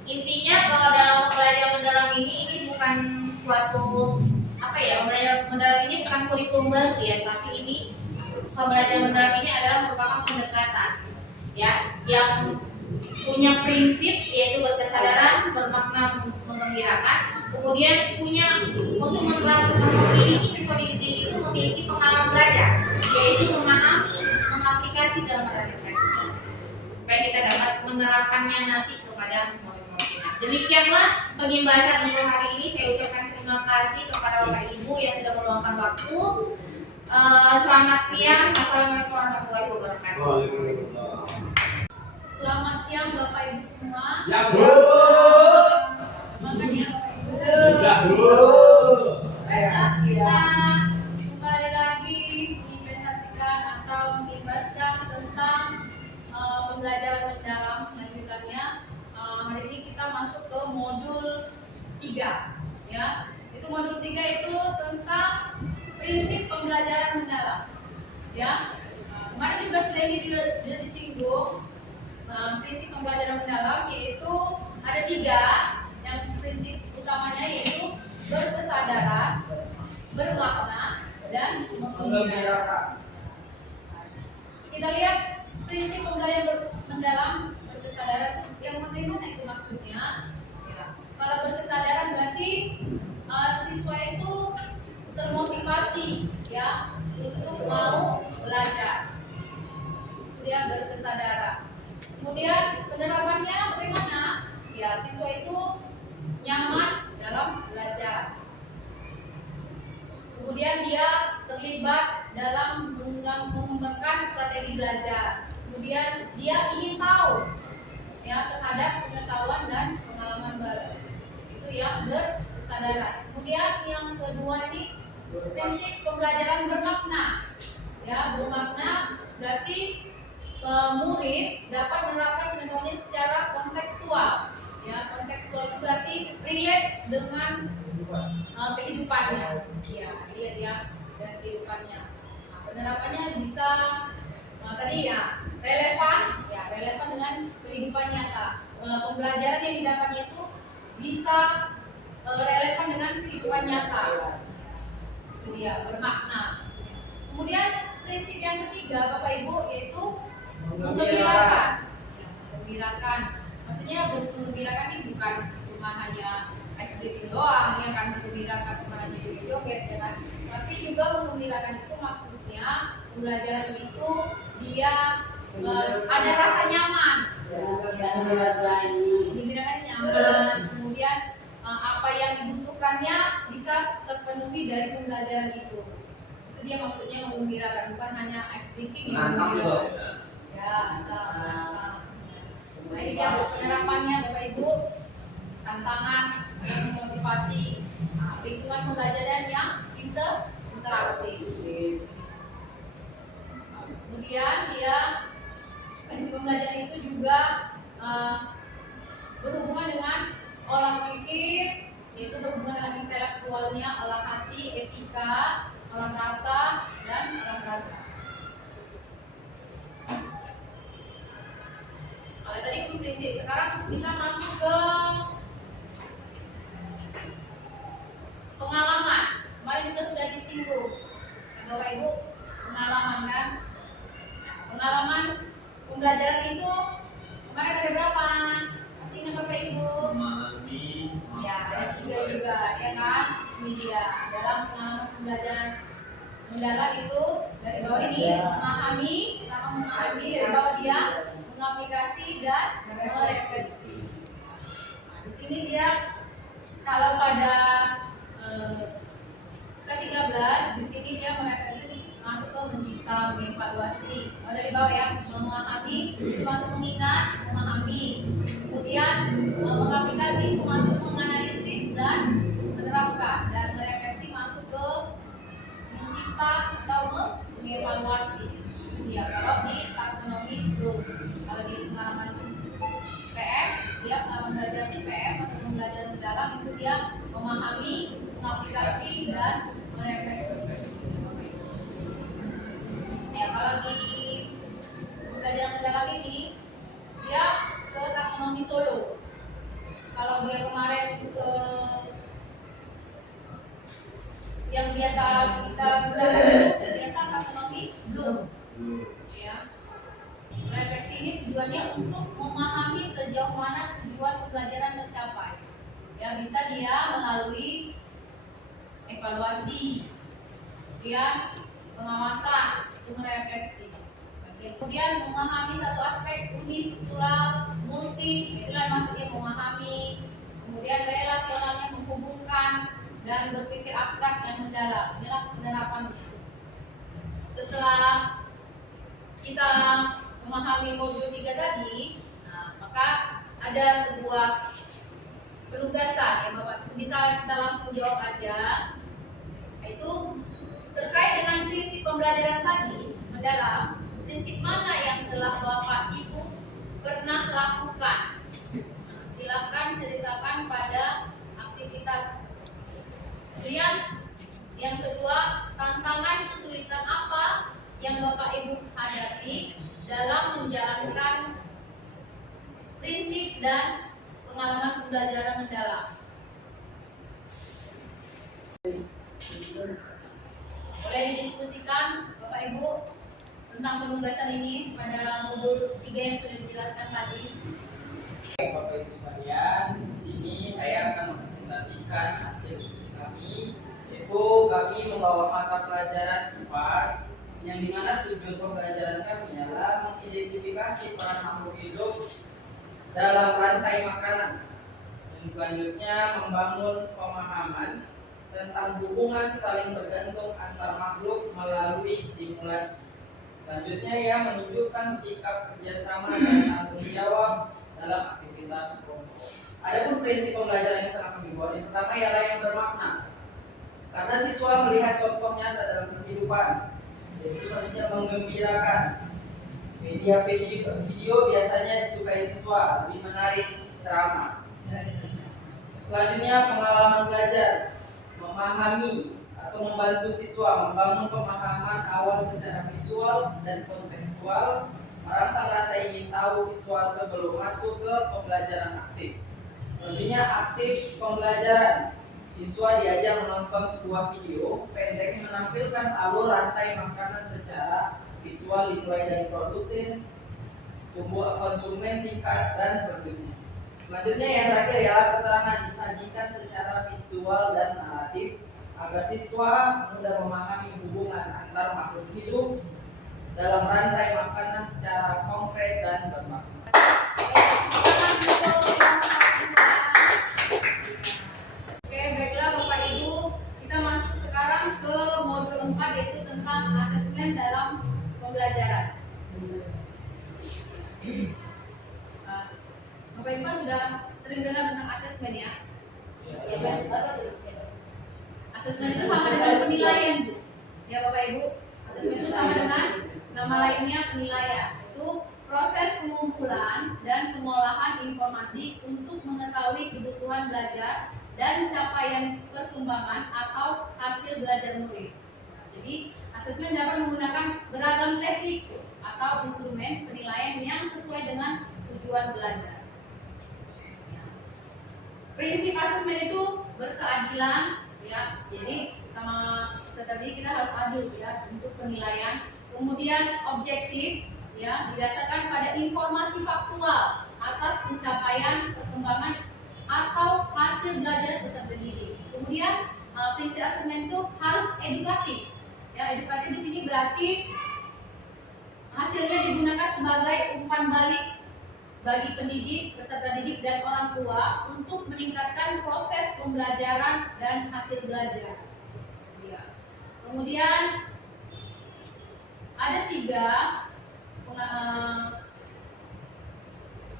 Intinya kalau dalam pembelajaran mendalam ini bukan suatu pembelajaran mendalam ini bukan kurikulum baru ya, tapi ini pembelajaran mendalam ini adalah merupakan pendekatan ya yang punya prinsip yaitu berkesadaran, bermakna, mengembirakan. Kemudian punya untuk memiliki siswa didik itu memiliki pengalaman belajar, yaitu memahami, mengaplikasi dan merefleksi supaya kita dapat menerapkannya nanti kepada murid-murid kita. Demikianlah pembahasan untuk hari ini. Saya ucapkan terima kasih kepada Bapak Ibu yang sudah meluangkan waktu. Selamat siang. Assalamualaikum warahmatullahi wabarakatuh. Selamat siang Bapak Ibu semua. Siap, Bu. Makanya Siap, Bu. kita kembali lagi menginvestasikan atau mengimbaskan tentang pembelajaran mendalam lanjutannya. Hari ini kita masuk ke modul 3 ya. Itu modul 3 itu tentang prinsip pembelajaran mendalam ya. Kemarin juga sudah disinggung prinsip pembelajaran mendalam, yaitu ada 3 yang prinsip utamanya, yaitu berkesadaran, bermakna, dan mengembirakan. Kita lihat prinsip pembelajaran mendalam berkesadaran itu yang bagaimana itu maksudnya ya. Kalau berkesadaran berarti siswa itu termotivasi ya untuk mau belajar, dia berkesadaran. Kemudian penerapannya bagaimana? Ya, siswa itu nyaman dalam belajar. Kemudian dia terlibat dalam mengembangkan strategi belajar. Kemudian dia ingin tahu ya terhadap pengetahuan dan pengalaman baru. Itu yang berkesadaran. Kemudian yang kedua ini prinsip pembelajaran bermakna. Ya, bermakna berarti murid dapat menerapkan pengetahuannya secara kontekstual. Ya, kontekstual itu berarti relate dengan kehidupannya. Ya, lihat ya, dan kehidupannya. Nah, penerapannya bisa tadi ya relevan dengan kehidupan nyata. Pembelajaran yang didapatnya itu bisa relevan dengan kehidupan nyata. Itu dia, bermakna. Kemudian prinsip yang ketiga Bapak Ibu yaitu menggembirakan. Ya, menggembirakan. Maksudnya menggembirakan ini bukan cuma hanya ice breaking doang, ya kan, menggembirakan bukan hanya joget-joget ya kan. Tapi juga menggembirakan itu maksudnya pembelajaran itu dia ada rasa nyaman. Menggembirakan nyaman. Kemudian apa yang dibutuhkannya bisa terpenuhi dari pembelajaran itu. Itu dia maksudnya menggembirakan, bukan hanya ice breaking ya. Ya, bisa menantang. Nah, ini dia penerapannya Bapak Ibu, tantangan, motivasi. Nah, lingkungan pembelajaran yang interaktif. Kemudian dia prinsip pembelajaran itu juga berhubungan dengan olah pikir, yaitu berhubungan dengan intelektualnya, olah hati, etika, olah rasa, dan olah raga. Kalau tadi itu prinsip, sekarang kita masuk ke pengalaman. Kemarin juga sudah disinggung, Bapak Ibu, pengalaman kan? Pengalaman pembelajaran itu kemarin ada berapa? Masih ingat Bapak Ibu? Memahami. Ya, ada 3 juga, ya kan? Ini dia dalam pengalaman pembelajaran mendalam itu dari bawah ini memahami, pertama memahami, dari bawah dia mengaplikasi dan merefleksi. Nah, di sini dia kalau pada ke-13 di sini dia merefleksi masuk ke mencipta, mengevaluasi. Kalau dari bawah ya memahami itu masuk mengingat, memahami. Kemudian mengaplikasi itu masuk menganalisis dan menerapkan, dan merefleksi masuk ke mencipta atau mengevaluasi. Ya, kalau di taksonomi belum. Kalau di pengalaman PM, dia pengalaman belajar PM atau pembelajaran mendalam itu dia memahami, mengaplikasi dan merefleksi. Ya, kalau di pembelajaran mendalam ini dia ke taksonomi Solo. Kalau dia kemarin ke yang biasa kita gunakan itu biasa taksonomi belum. Ya. Refleksi ini tujuannya untuk memahami sejauh mana tujuan pembelajaran tercapai. Ya, bisa dia melalui evaluasi, kemudian pengawasan, itu merefleksi. Kemudian memahami satu aspek unistruktural, multi, itulah maksudnya memahami. Kemudian relasionalnya, menghubungkan, dan berpikir abstrak yang mendalam. Inilah penerapannya. Setelah kita memahami modul 3 tadi, maka ada sebuah penugasan ya Bapak Ibu, bisa kita langsung jawab aja, yaitu terkait dengan prinsip pembelajaran tadi mendalam. Prinsip mana yang telah Bapak Ibu pernah lakukan? Silakan ceritakan pada aktivitas. Kemudian yang kedua, tantangan kesulitan apa yang Bapak Ibu hadapi dalam menjalankan prinsip dan pengalaman pembelajaran mendalam? Boleh didiskusikan Bapak Ibu tentang penugasan ini pada modul 3 yang sudah dijelaskan tadi. Bapak Ibu sekalian, di sini saya akan mempresentasikan hasil diskusi kami, yaitu kami membawa mata pelajaran IPAS yang dimana tujuan pembelajaran kami adalah mengidentifikasi peran makhluk hidup dalam rantai makanan. Yang selanjutnya membangun pemahaman tentang hubungan saling bergantung antar makhluk melalui simulasi. Selanjutnya ya menunjukkan sikap kerjasama dan tanggung jawab dalam aktivitas kelompok. Adapun prinsip pembelajaran yang telah kami buat, yang pertama ialah yang bermakna. Karena siswa melihat contoh nyata dalam kehidupan, yaitu selanjutnya menggembirakan. Media video biasanya disukai siswa, lebih menarik ceramah. Selanjutnya pengalaman belajar, memahami atau membantu siswa membangun pemahaman awal secara visual dan kontekstual, merangsang rasa ingin tahu siswa sebelum masuk ke pembelajaran aktif. Selanjutnya aktif pembelajaran, siswa diajak menonton sebuah video pendek menampilkan alur rantai makanan secara visual dimulai dari produsen, tumbuh konsumen, tingkat, dan selanjutnya. Selanjutnya yang terakhir ialah keterangan disajikan secara visual dan naratif agar siswa mudah memahami hubungan antar makhluk hidup dalam rantai makanan secara konkret dan bermakna. Oke, baiklah Bapak Ibu, kita masuk sekarang ke modul 4, yaitu tentang asesmen dalam pembelajaran. Bapak Ibu sudah sering dengar tentang asesmen ya? Asesmen itu sama dengan penilaian, Bu. Ya Bapak Ibu, asesmen itu sama dengan nama lainnya penilaian. Itu proses pengumpulan dan pengolahan informasi untuk mengetahui kebutuhan belajar dan capaian perkembangan atau hasil belajar murid. Jadi, asesmen dapat menggunakan beragam teknik atau instrumen penilaian yang sesuai dengan tujuan belajar. Prinsip asesmen itu berkeadilan, ya. Jadi sama tadi kita harus adil ya untuk penilaian. Kemudian objektif, ya, didasarkan pada informasi faktual atas pencapaian perkembangan atau hasil belajar peserta didik. Kemudian prinsip asesmen itu harus edukatif. Ya, edukatif di sini berarti hasilnya digunakan sebagai umpan balik bagi pendidik, peserta didik, dan orang tua untuk meningkatkan proses pembelajaran dan hasil belajar. Ya. Kemudian ada 3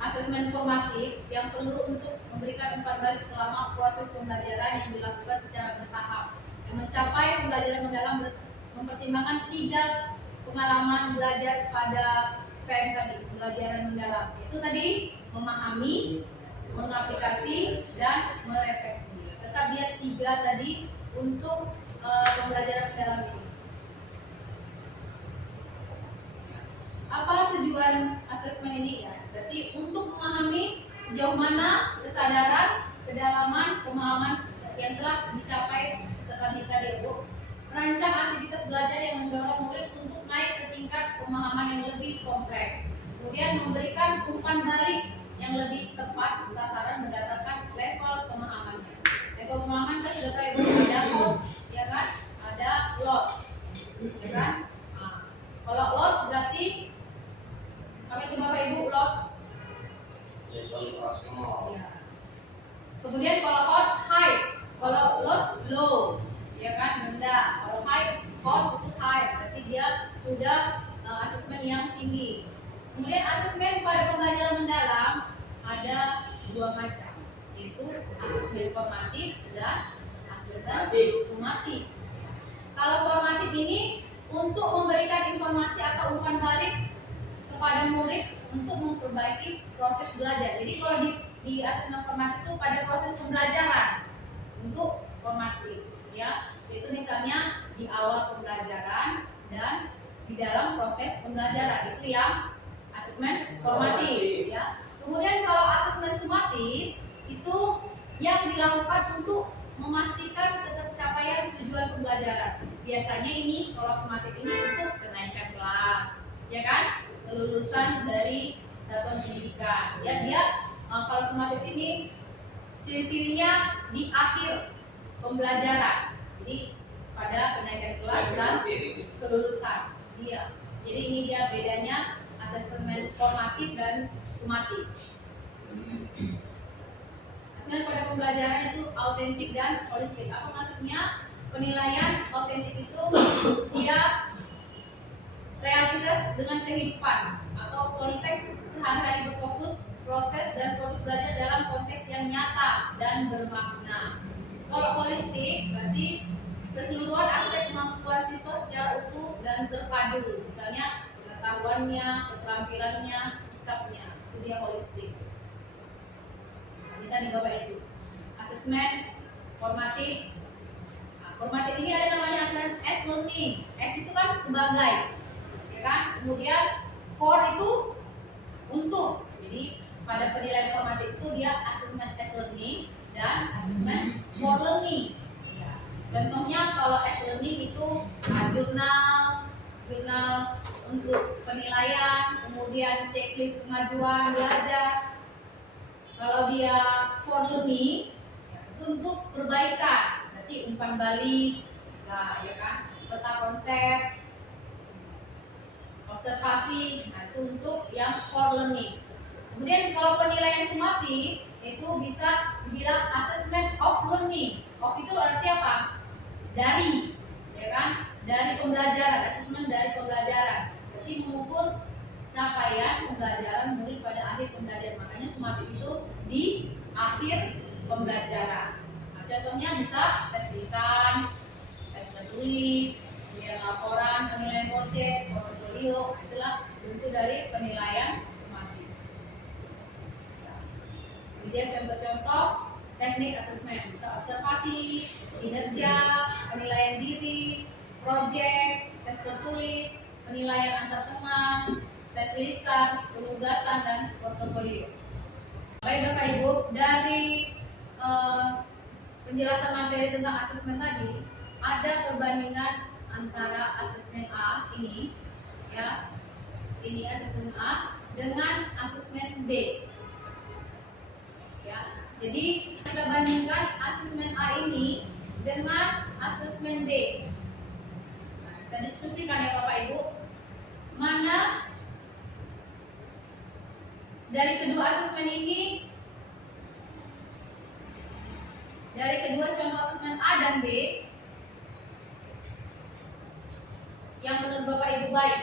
asesmen formatif yang perlu untuk memberikan umpan balik selama proses pembelajaran yang dilakukan secara bertahap. Yang mencapai pembelajaran mendalam mempertimbangkan 3 pengalaman belajar pada PM tadi, pembelajaran mendalam. Itu tadi memahami, mengaplikasi, dan merefleksi. Tetap lihat 3 tadi untuk pembelajaran mendalam ini. Apa tujuan asesmen ini ya? Berarti untuk memahami sejauh mana kesadaran, kedalaman, pemahaman yang telah dicapai peserta didik tadi, Bu. Merancang aktivitas belajar yang mendorong murid untuk naik ke tingkat pemahaman yang lebih kompleks. Kemudian memberikan umpan balik yang lebih tepat sasaran berdasarkan level pemahamannya. Level pemahaman kita sudah tahu, ada loss, ya kan? Ada loss, ya kan? Nah, kalau loss berarti apa itu Bapak Ibu loss? Level rasional. Ya. Kemudian kalau loss high, kalau loss low. Ya kan, rendah. Kalau high, cost itu high, berarti dia sudah asesmen yang tinggi. Kemudian asesmen pada pembelajaran mendalam ada 2 macam, yaitu asesmen formatif dan asesmen sumatif. Kalau formatif ini untuk memberikan informasi atau umpan balik kepada murid untuk memperbaiki proses belajar. Jadi kalau di asesmen formatif itu pada proses pembelajaran untuk formatif. Ya, itu misalnya di awal pembelajaran dan di dalam proses pembelajaran, itu yang asesmen formatif ya. Kemudian kalau asesmen sumatif itu yang dilakukan untuk memastikan tercapaian tujuan pembelajaran. Biasanya ini kalau sumatif ini untuk kenaikan kelas, ya kan? Kelulusan dari satuan pendidikan. Ya, dia kalau sumatif ini ciri-cirinya di akhir pembelajaran. Jadi pada kenaikan kelas dan kelulusan. Iya. Jadi ini dia bedanya asesmen formatif dan sumatif. Asesmen pada pembelajaran itu autentik dan holistik. Apa maksudnya? Penilaian autentik itu dia realitas dengan kehidupan atau konteks sehari-hari berfokus proses dan produk belajar dalam konteks yang nyata dan bermakna. Kalau holistik berarti keseluruhan aspek kemampuan siswa secara utuh dan terpadu, misalnya pengetahuannya, keterampilannya, sikapnya, itu dia holistik. Kita di bawah itu asesmen formatif. Nah, formatif ini ada namanya asesmen S learning. S itu kan sebagai, ya kan? Kemudian for itu untuk. Jadi pada penilaian formatif itu dia asesmen S learning dan asesmen for learning. Ya. Contohnya kalau S learning itu jurnal untuk penilaian, kemudian checklist kemajuan belajar. Kalau dia for learning itu untuk perbaikan, berarti umpan balik, bisa ya kan, peta konsep, observasi, nah itu untuk yang for learning. Kemudian kalau penilaian sumatif itu bisa dibilang assessment of learning. Of itu arti apa? Dari, ya kan? Dari pembelajaran, assessment dari pembelajaran. Berarti mengukur capaian pembelajaran murid pada akhir pembelajaran. Makanya sumatif itu di akhir pembelajaran Nah, contohnya bisa tes lisan, tes tertulis, kemudian laporan, penilaian proyek, portofolio, itulah bentuk dari penilaian sumatif. Kemudian contoh-contoh teknik asesmen, bisa observasi, kinerja, penilaian diri, proyek, tes tertulis, penilaian antar teman, tes lisan, penugasan, dan portofolio. Baik Bapak Ibu, dari penjelasan materi tentang asesmen tadi, ada perbandingan antara asesmen A ini, ya, ini asesmen A dengan asesmen B. Ya, jadi kita bandingkan asesmen A ini dengan asesmen B. Nah, kita diskusikan ya Bapak Ibu, mana dari kedua asesmen ini, dari kedua contoh asesmen A dan B, yang menurut Bapak Ibu baik?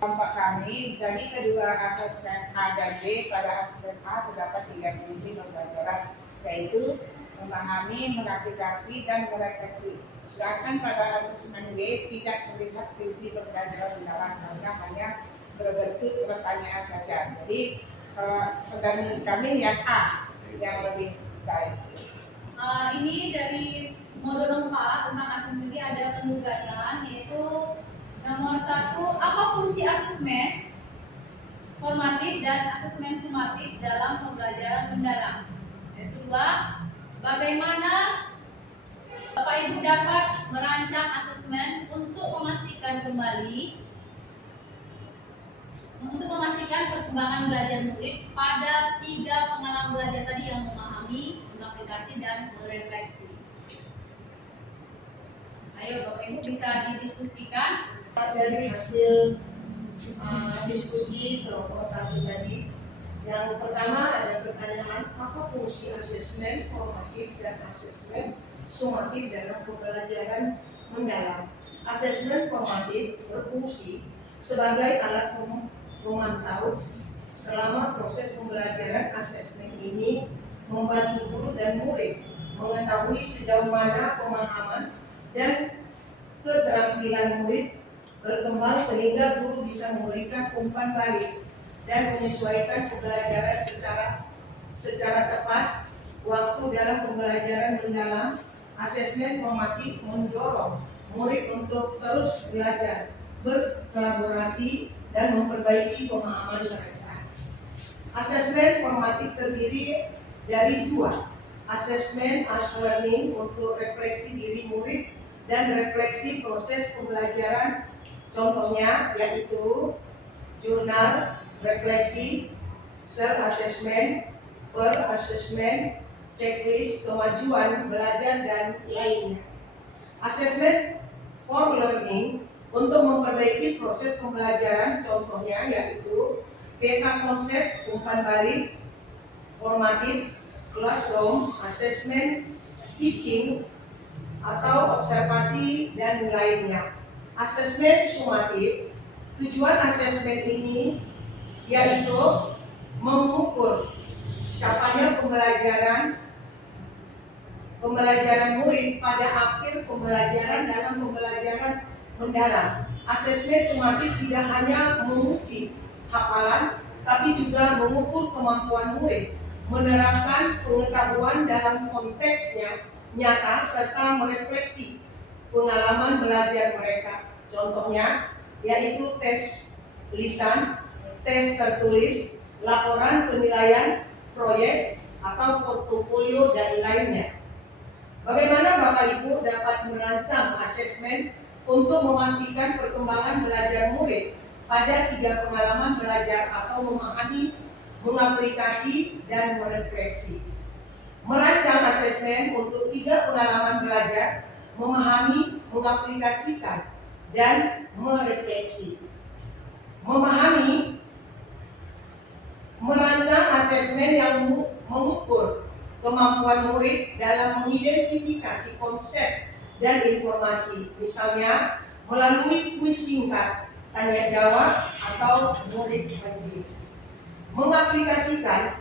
Kelompok kami dari kedua asesmen A dan B. Pada asesmen A terdapat 3 fungsi pembelajaran, yaitu memahami, mengaplikasi, dan merefleksi. Sedangkan pada asesmen B tidak terlihat fungsi pembelajaran mendalam karena hanya berbentuk pertanyaan saja. Jadi menurut kami yang A yang lebih baik. Ini dari modul 4 tentang asesmen ini ada penugasan, yaitu nomor 1, apa fungsi asesmen formatif dan asesmen sumatif dalam pembelajaran mendalam. Yang kedua, bagaimana Bapak Ibu dapat merancang asesmen untuk memastikan perkembangan belajar murid pada 3 pengalaman belajar tadi yang memahami, mengaplikasi, dan merefleksi. Ayo Bapak Ibu bisa didiskusikan. Dari hasil diskusi kelompok 1 tadi, yang pertama ada pertanyaan apa fungsi asesmen formatif dan asesmen sumatif dalam pembelajaran mendalam. Asesmen formatif berfungsi sebagai alat memantau selama proses pembelajaran. Asesmen ini membantu guru dan murid mengetahui sejauh mana pemahaman dan keterampilan murid berkembang sehingga guru bisa memberikan umpan balik dan menyesuaikan pembelajaran secara tepat waktu dalam pembelajaran mendalam. Asesmen formatif mendorong murid untuk terus belajar, berkolaborasi, dan memperbaiki pemahaman mereka. Asesmen formatif terdiri dari 2, asesmen as learning untuk refleksi diri murid dan refleksi proses pembelajaran. Contohnya yaitu jurnal refleksi, self assessment, per assessment, checklist kemajuan belajar, dan lainnya. Asesmen for learning untuk memperbaiki proses pembelajaran. Contohnya yaitu peta konsep, umpan balik, formatif, classroom, assessment, teaching, atau observasi, dan lainnya. Asesmen sumatif, tujuan asesmen ini yaitu mengukur capaian pembelajaran murid pada akhir pembelajaran dalam pembelajaran mendalam. Asesmen sumatif tidak hanya menguji hafalan, tapi juga mengukur kemampuan murid menerapkan pengetahuan dalam konteksnya nyata serta merefleksi pengalaman belajar mereka. Contohnya yaitu tes lisan, tes tertulis, laporan penilaian proyek atau portofolio, dan lainnya. Bagaimana Bapak Ibu dapat merancang asesmen untuk memastikan perkembangan belajar murid pada 3 pengalaman belajar atau memahami, mengaplikasi, dan merefleksi? Merancang asesmen untuk 3 pengalaman belajar, memahami, mengaplikasikan, dan merefleksi. Merancang asesmen yang mengukur kemampuan murid dalam mengidentifikasi konsep dan informasi, misalnya melalui kuis singkat, tanya jawab, atau murid mandiri. Mengaplikasikan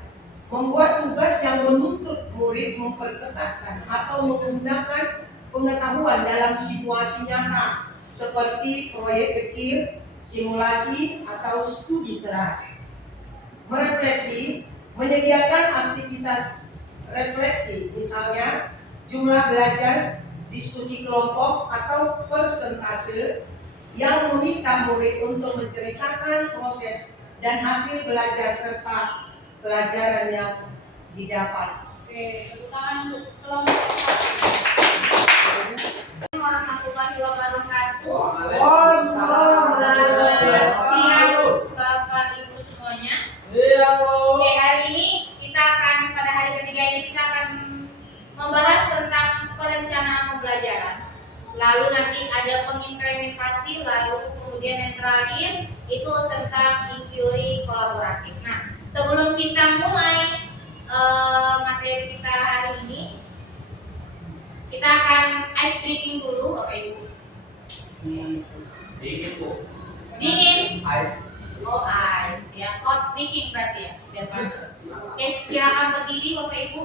membuat tugas yang menuntut murid memperketatkan atau menggunakan pengetahuan dalam situasi nyata seperti proyek kecil, simulasi, atau studi kelas. Merefleksi, menyediakan aktivitas refleksi, misalnya jumlah belajar, diskusi kelompok, atau persentase yang meminta murid untuk menceritakan proses dan hasil belajar serta pelajaran yang didapat. Oke, tepuk tangan untuk kelompok 1. Warahmatullahi wabarakatuh. Waalaikumsalam. Siap Bapak Ibu semuanya. Iya, Bu. Oke, hari ini kita akan pada hari ketiga ini kita akan membahas tentang perencanaan pembelajaran. Lalu nanti ada pengimplementasi, lalu kemudian yang terakhir itu tentang teori kolaboratif. Nah, sebelum kita mulai materi kita hari ini, kita akan ice breaking dulu, Bapak Ibu. Dikit Bu. Dingin. Ice. Oh, ice ya. Hot breaking berarti ya, biar panas. Oke, silakan berdiri Bapak Ibu.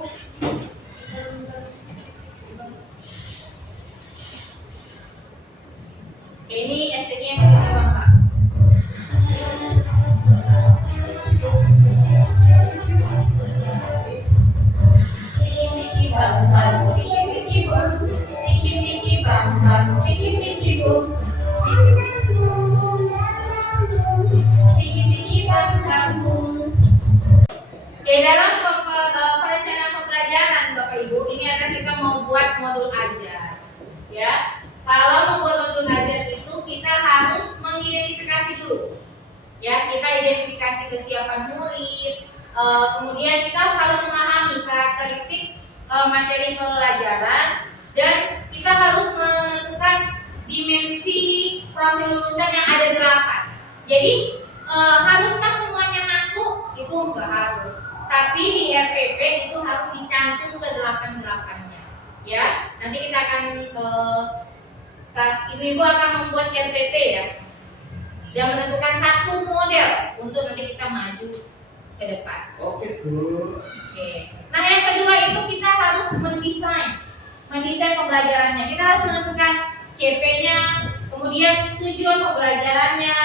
Ini SD-nya yang kita Bapak. Oke, dalam perencanaan pembelajaran Bapak Ibu, ini adalah kita mau buat modul ajar. Ya, kalau membuat modul ajar itu kita harus mengidentifikasi dulu. Ya, kita identifikasi kesiapan murid. Kemudian kita harus memahami karakteristik materi pelajaran dan kita harus menentukan dimensi profil lulusan yang ada 8. Jadi haruskah semuanya masuk? Itu enggak harus. Tapi di RPP itu harus dicantum ke 8-8-nya. Ya, nanti kita akan ibu-ibu akan membuat RPP ya. Dan menentukan satu model untuk nanti kita maju ke depan. Oke, Bu. Oke. Nah, yang kedua itu kita harus mendesain pembelajarannya. Kita harus menentukan CP-nya, kemudian tujuan pembelajarannya,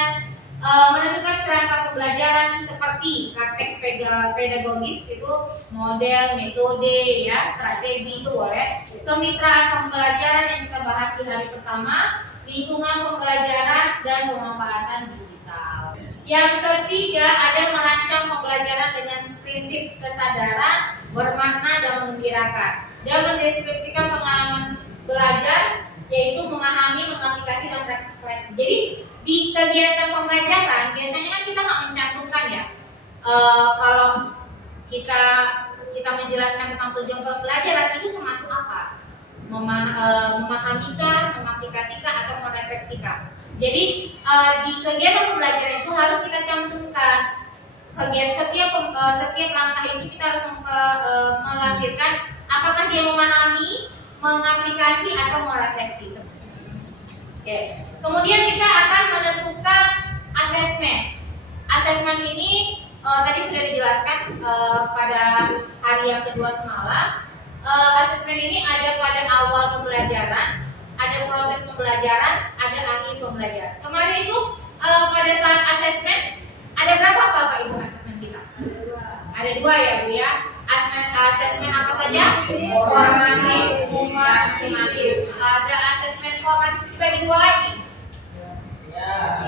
menentukan kerangka pembelajaran seperti praktek pedagogis itu model, metode, ya, strategi itu boleh. Kemitraan pembelajaran yang kita bahas di hari pertama, lingkungan pembelajaran dan pemanfaatan digital. Yang ketiga ada merancang pembelajaran dengan prinsip kesadaran, bermakna dan menggembirakan. Dan mendeskripsikan pengalaman belajar, yaitu memahami, mengaplikasi dan refleksi. Jadi di kegiatan pembelajaran biasanya kan kita nggak mencantumkan ya. Kalau kita menjelaskan tentang tujuan pembelajaran itu termasuk apa? Memahamikan, mengaplikasikan atau merefleksikan. Jadi di kegiatan pembelajaran itu harus kita cantumkan setiap langkah itu kita harus melampirkan apakah dia memahami, mengaplikasi atau merefleksi. Oke. Kemudian kita akan menentukan asesmen. Asesmen ini tadi sudah dijelaskan pada hari yang kedua semalam. Asesmen ini ada pada awal pembelajaran, ada proses pembelajaran, ada akhir pembelajaran. Kemarin itu pada saat asesmen ada berapa Bapak Ibu asesmen kita? Ada 2 ya Bu ya. Asesmen apa saja? Formatif, sumatif. Ada asesmen formatif juga di 2 lagi.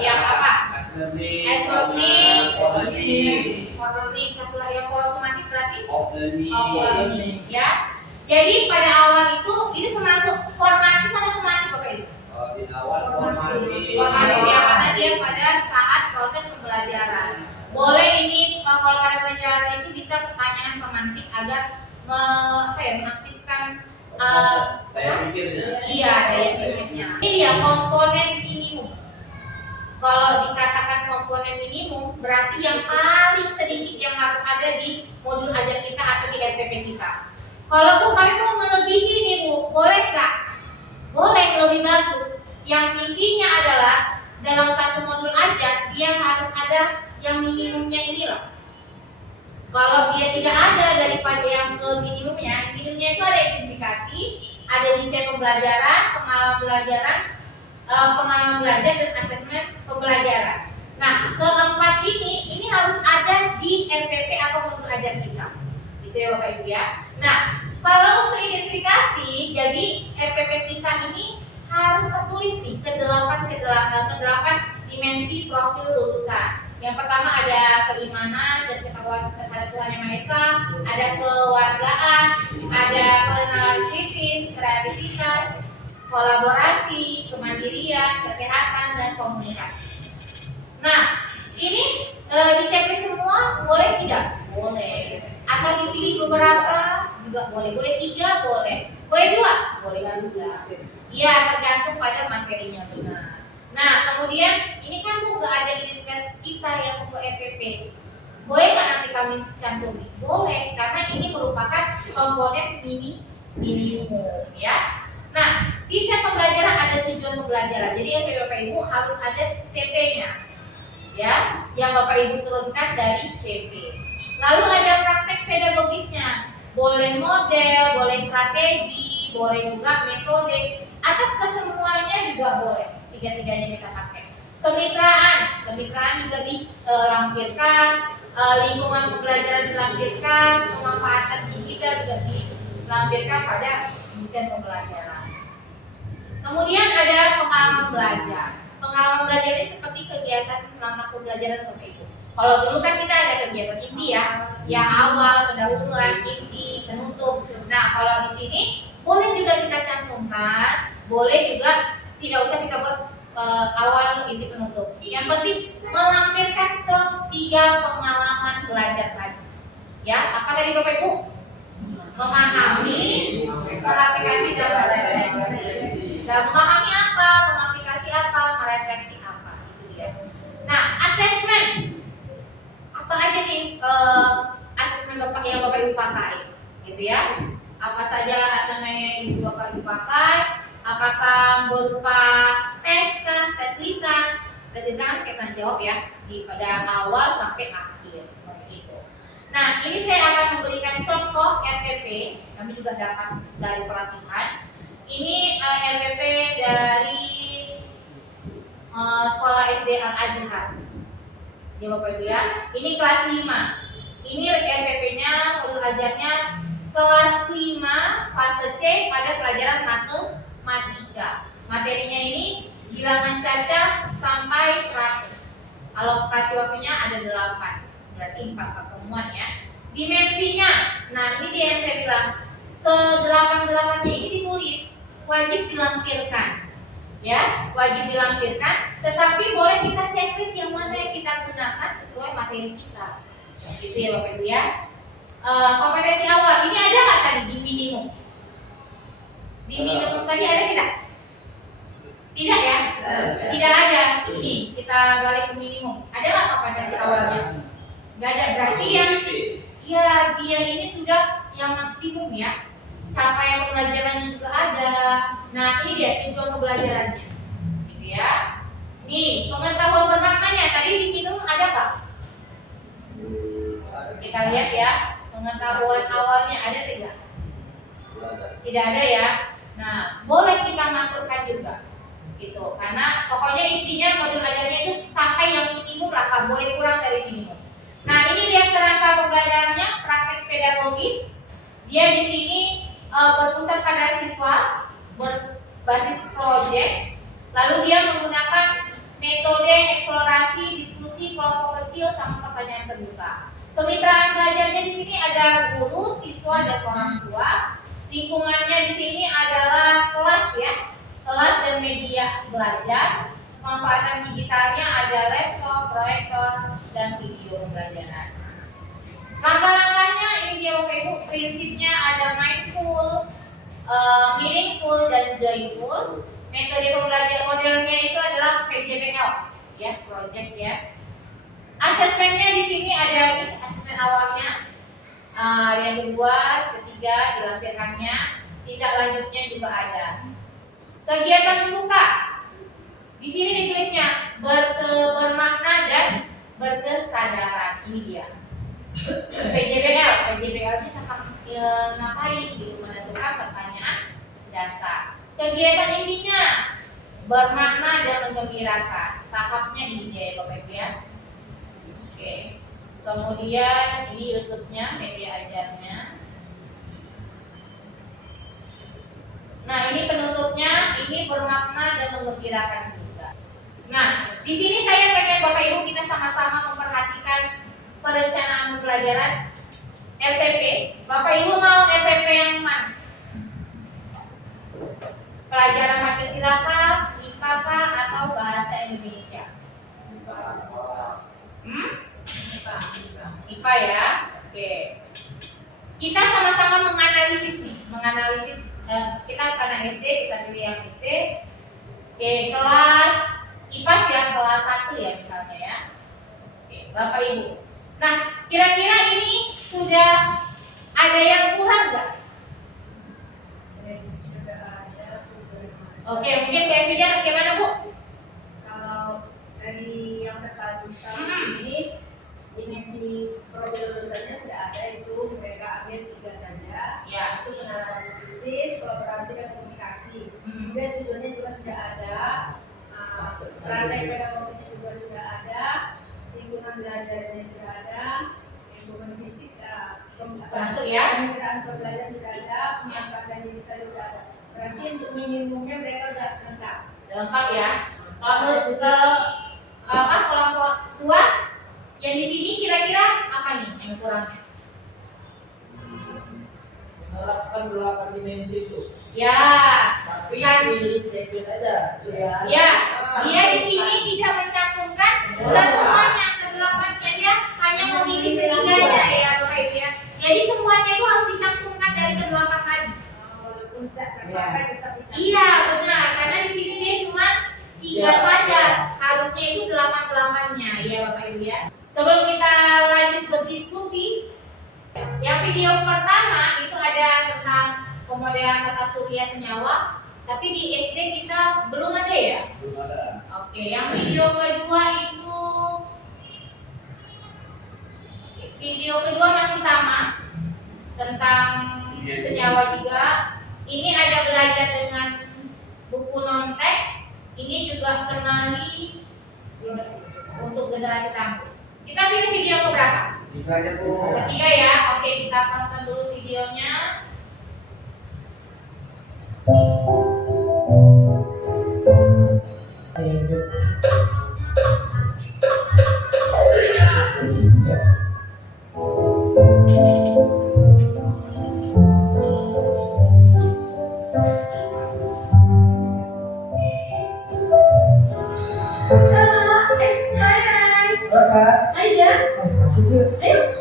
Yang apa? S-learning, learning, satu lagi yang formatif berarti off-learning. Ya. Jadi pada awal itu ini termasuk formatif atau sumatif Bapak Ibu? Di awal formatif. Formatif ya, karena dia pada saat proses pembelajaran. Boleh ini kalau pada pelajaran itu bisa pertanyaan pemantik agar mengaktifkan Daya pikirnya. Iya, daya pikirnya. Ini ya komponen minimum. Kalau dikatakan komponen minimum berarti yang paling sedikit yang harus ada di modul ajar kita atau di RPP kita. Kalau Bu kami mau melebihi nih Bu, boleh nggak? Boleh, lebih bagus. Yang intinya adalah dalam satu modul ajar dia harus ada yang minimumnya ini loh. Kalau dia tidak ada daripada yang ke minimumnya itu ada identifikasi, ada desain pembelajaran, pengalaman belajar dan asesmen pembelajaran. Nah, keempat ini harus ada di RPP atau modul ajar kita. Gitu ya Bapak Ibu ya. Nah, kalau untuk identifikasi, jadi RPP kita ini harus tertulis nih ke 8 dimensi profil lulusan. Yang pertama ada keimanan dan ketakwaan kepada Tuhan Yang Maha Esa, ada keluargaan, ada pengenalan kritis, kreativitas, kolaborasi, kemandirian, kesehatan, dan komunikasi. Nah, ini di checklist semua boleh tidak? Boleh. Atau dipilih beberapa juga boleh. Boleh 3, boleh. Boleh 2, boleh juga. Ya, tergantung pada materinya benar. Nah, kemudian ini kan Bu nggak ada identitas kita yang untuk RPP. Boleh nggak nanti kami cantumin? Boleh, karena ini merupakan komponen minimum ya. Nah, di set pembelajaran ada tujuan pembelajaran. Jadi yang Bapak Ibu harus ada TP-nya, ya, yang Bapak Ibu turunkan dari CP. Lalu ada praktek pedagogisnya. Boleh model, boleh strategi, boleh juga metode, atau kesemuanya juga boleh. Tiga-tiganya kita pakai. Kemitraan juga dilampirkan, lingkungan pembelajaran dilampirkan, pemanfaatan digital juga dilampirkan pada desain pembelajaran. Kemudian ada pengalaman belajar. Pengalaman belajar ini seperti kegiatan langkah pembelajaran Bapak Ibu. Kalau dulu kan kita ada kegiatan inti ya awal, pendahuluan, inti, penutup. Nah, kalau di sini boleh juga kita cantumkan, boleh juga tidak usah kita buat awal, inti, penutup. Yang penting melampirkan ketiga pengalaman belajar tadi. Ya, apa tadi Bapak Ibu? Memahami, mengaplikasi dan merefleksi. Dan memahami apa, mengaplikasi apa, merefleksi apa, itu dia. Nah, asesmen apa aja nih asesmen yang Bapak Ibu pakai, gitu ya? Apa saja asesmen yang Bapak Ibu pakai? Apakah berupa tes kan, tes lisan kan kita jawab ya pada awal sampai akhir seperti itu. Nah, ini saya akan memberikan contoh RPP, kami juga dapat dari pelatihan. Ini RPP dari sekolah SD Al-Azhar. Ya Bapak Ibu ya. Ini kelas 5. Ini RPP-nya modul ajarnya kelas 5 fase C pada pelajaran matematika. Materinya ini bilangan cacat sampai 100. Alokasi waktunya ada 8. Berarti 4 pertemuan ya. Dimensinya, nah ini dia yang saya bilang, ke-8-8-nya ini ditulis, wajib dilampirkan. Ya, wajib dilampirkan, tetapi boleh kita checklist yang mana yang kita gunakan sesuai materi kita. Gitu ya Bapak Ibu ya. Kompetensi awal, ini ada nggak tadi di minimum? Di minimum tadi ada tidak? Tidak ya? Tidak ada. Ini kita balik ke minimum. Ada nggak kompetensi awalnya? Nggak ada. Berarti dia ini sudah yang maksimum ya. Capaian pembelajarannya juga ada. Nah, ini dia tujuan pembelajarannya. Gitu ya. Nih, pengetahuan bermaknanya tadi di minimum ada nggak? Kita lihat ya. Pengetahuan awalnya ada tidak? Tidak ada ya. Nah, boleh kita masukkan juga. Gitu. Karena pokoknya intinya modul ajarnya itu sampai yang minimum lah, tak boleh kurang dari minimum. Nah, ini dia kerangka pembelajarannya, praktek pedagogis. Dia di sini berpusat pada siswa, berbasis proyek. Lalu dia menggunakan metode eksplorasi, diskusi, kelompok kecil, sama pertanyaan terbuka. Kemitraan belajarnya di sini ada guru, siswa, dan orang tua. Lingkungannya di sini adalah kelas ya, kelas dan media belajar. Pemanfaatan digitalnya ada laptop, proyektor, dan video pembelajaran. Langkah-langkahnya ini dia Bapak Ibu, prinsipnya ada mindful, meaningful, dan joyful. Metode pembelajaran modelnya itu adalah PJBL, ya, project ya. Asesmennya di sini ada asesmen awalnya, yang kedua, ketiga dilampirkannya, tindak lanjutnya juga ada. Kegiatan membuka, di sini ditulisnya bermakna dan berkesadaran. Ini dia. ngapain gitu, menentukan pertanyaan dasar. Kegiatan intinya bermakna dan menggembirakan. Tahapnya ini ya Bapak Ibu ya. Oke. Kemudian ini YouTube-nya, media ajarnya. Nah, ini penutupnya, ini bermakna dan menggembirakan juga. Nah, di sini saya pengen Bapak Ibu kita sama-sama memperhatikan perencanaan pembelajaran LPP. Bapak Ibu mau LPP yang mana? Pelajaran Pancasila kah, IPA kah, atau bahasa Indonesia? IPA ya. Oke. Kita sama-sama menganalisis nih, kita karena SD, kita pilih yang SD. Oke, kelas IPA ya, kelas 1 ya misalnya ya. Oke, Bapak Ibu. Nah, kira-kira ini sudah ada yang kurang nggak? Oke, mungkin Bu Evidia bagaimana Bu? Kalau dari yang terpadu ini dimensi profil lulusannya sudah ada, itu mereka ambil 3 saja. Ya. Itu pengalaman kritis, kolaborasi dan komunikasi. Kemudian tujuannya juga sudah ada, rantai pedagogis juga sudah ada, lingkungan belajarnya sudah ada, lingkungan fisik, Masuk ya. kemitraan pembelajaran sudah ada, pemanfaatan digital sudah ada. Berarti untuk minimumnya mereka sudah lengkap. Lengkap ya. Kalau ke kelompok 2 yang di sini kira-kira apa nih yang kurangnya? Menerapkan 8 dimensi itu. Ya. Tapi Kan. pilih checklist aja. Ya, dia di sini tidak mencantumkan semuanya ke-8-nya, dia hanya memilih ketiganya ya Bapak Ibu ya. Jadi semuanya itu harus dicantumkan dari ke-8 tadi. Walaupun tak terpakai tetap dicatat. Iya benar, karena di sini dia cuma 3 saja, harusnya itu 8-8-nya ya Bapak Ibu ya. Sebelum kita lanjut berdiskusi, yang video pertama itu ada tentang pemodelan tata surya senyawa, tapi di SD kita belum ada ya? Belum ada. Oke, yang video kedua itu masih sama tentang senyawa juga. Ini ada belajar dengan buku non teks. Ini juga kenali untuk generasi tangguh. Kita pilih video keberapa? 3 aja Bu. Ketiga ya. Oke, kita tonton dulu videonya. Masih tuh.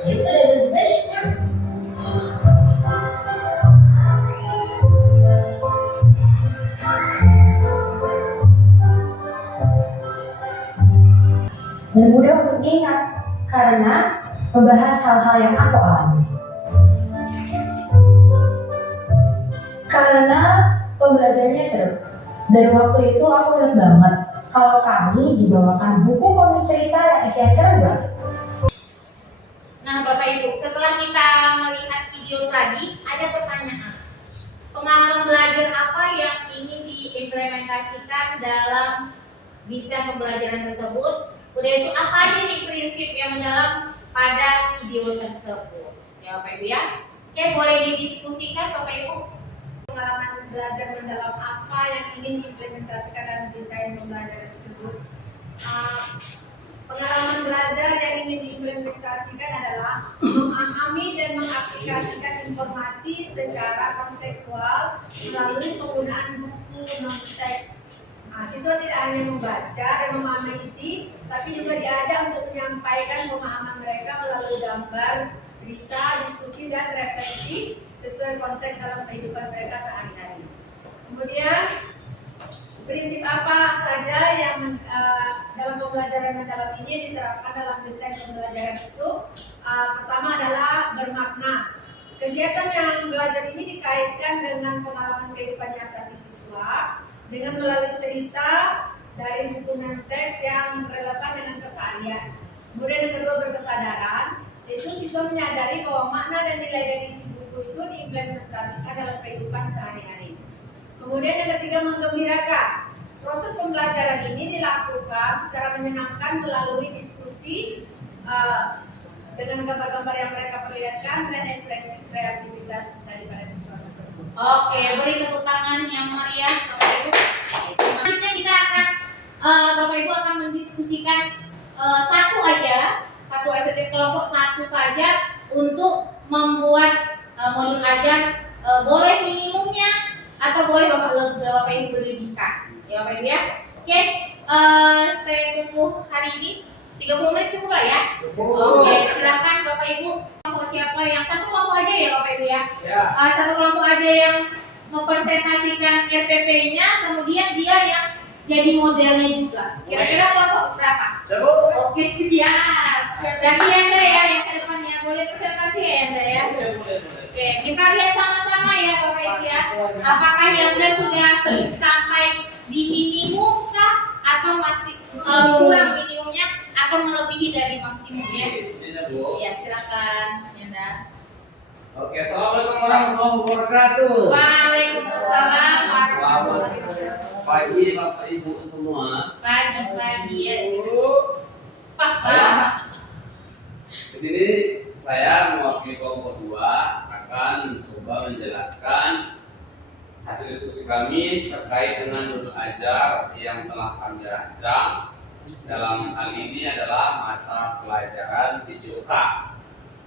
Dan mudah untuk diingat karena membahas hal-hal yang aku alami. Karena pembelajarannya seru. Dan waktu itu aku ingat banget kalau kami dibawakan buku komik cerita yang isinya seru banget. Nah, Bapak Ibu, setelah kita melihat video tadi, ada pertanyaan. Pengalaman belajar apa yang ingin diimplementasikan dalam desain pembelajaran tersebut? Udah itu apa aja nih prinsip yang mendalam pada video tersebut? Ya Bapak Ibu ya. Oke, boleh didiskusikan Bapak Ibu. Pengalaman belajar mendalam apa yang ingin diimplementasikan dalam desain pembelajaran tersebut. Pengalaman belajar yang ingin diimplementasikan adalah memahami dan mengaplikasikan informasi secara kontekstual melalui penggunaan buku non-teks. Siswa tidak hanya membaca dan memahami isi, tapi juga diajak untuk menyampaikan pemahaman mereka melalui gambar, cerita, diskusi, dan refleksi sesuai konteks dalam kehidupan mereka sehari-hari. Kemudian prinsip apa saja yang dalam pembelajaran mendalam ini diterapkan dalam desain pembelajaran itu? Pertama adalah bermakna. Kegiatan yang belajar ini dikaitkan dengan pengalaman kehidupan nyata si siswa dengan melalui cerita dari buku non-teks yang relevan dengan keseharian. Kemudian yang kedua berkesadaran, itu siswa menyadari bahwa makna dan nilai dari isi buku itu diimplementasikan dalam kehidupan sehari-hari. Kemudian yang ketiga, menggembirakan. Proses pembelajaran ini dilakukan secara menyenangkan melalui diskusi dengan gambar-gambar yang mereka perlihatkan dan ekspresi kreativitas daripada siswa tersebut. Oke, beri tepuk tangan yang meriah Bapak Ibu. Selanjutnya kita akan Bapak Ibu akan mendiskusikan satu STT kelompok satu saja untuk membuat modul ajar, boleh minimumnya atau boleh Bapak Ibu berlebihkan. Ya Bapak Ibu ya. Oke, saya tunggu hari ini 30 menit cukup lah ya. Oke, silakan Bapak Ibu. Kelompok siapa yang satu kelompok aja ya Bapak Ibu ya. Satu kelompok aja yang mempresentasikan RPP-nya, kemudian dia yang jadi modelnya juga. Kira-kira kelompok berapa? Oke, siap. Jadi Anda ya yang ke depannya boleh presentasi ya Anda ya. Oke, kita lihat sama-sama ya Bapak Ibu ya. Apakah Anda sudah sampai di minimum kah atau masih kurang minimumnya atau melebihi dari maksimumnya? Ya, silakan Anda. Oke, assalamualaikum warahmatullahi wabarakatuh. Waalaikumsalam warahmatullahi wabarakatuh. Pagi Bapak Ibu semua. Pagi ya. Di sini saya mewakili kelompok 2 akan mencoba menjelaskan hasil diskusi kami terkait dengan modul ajar yang telah kami rancang. Dalam hal ini adalah mata pelajaran PJOK.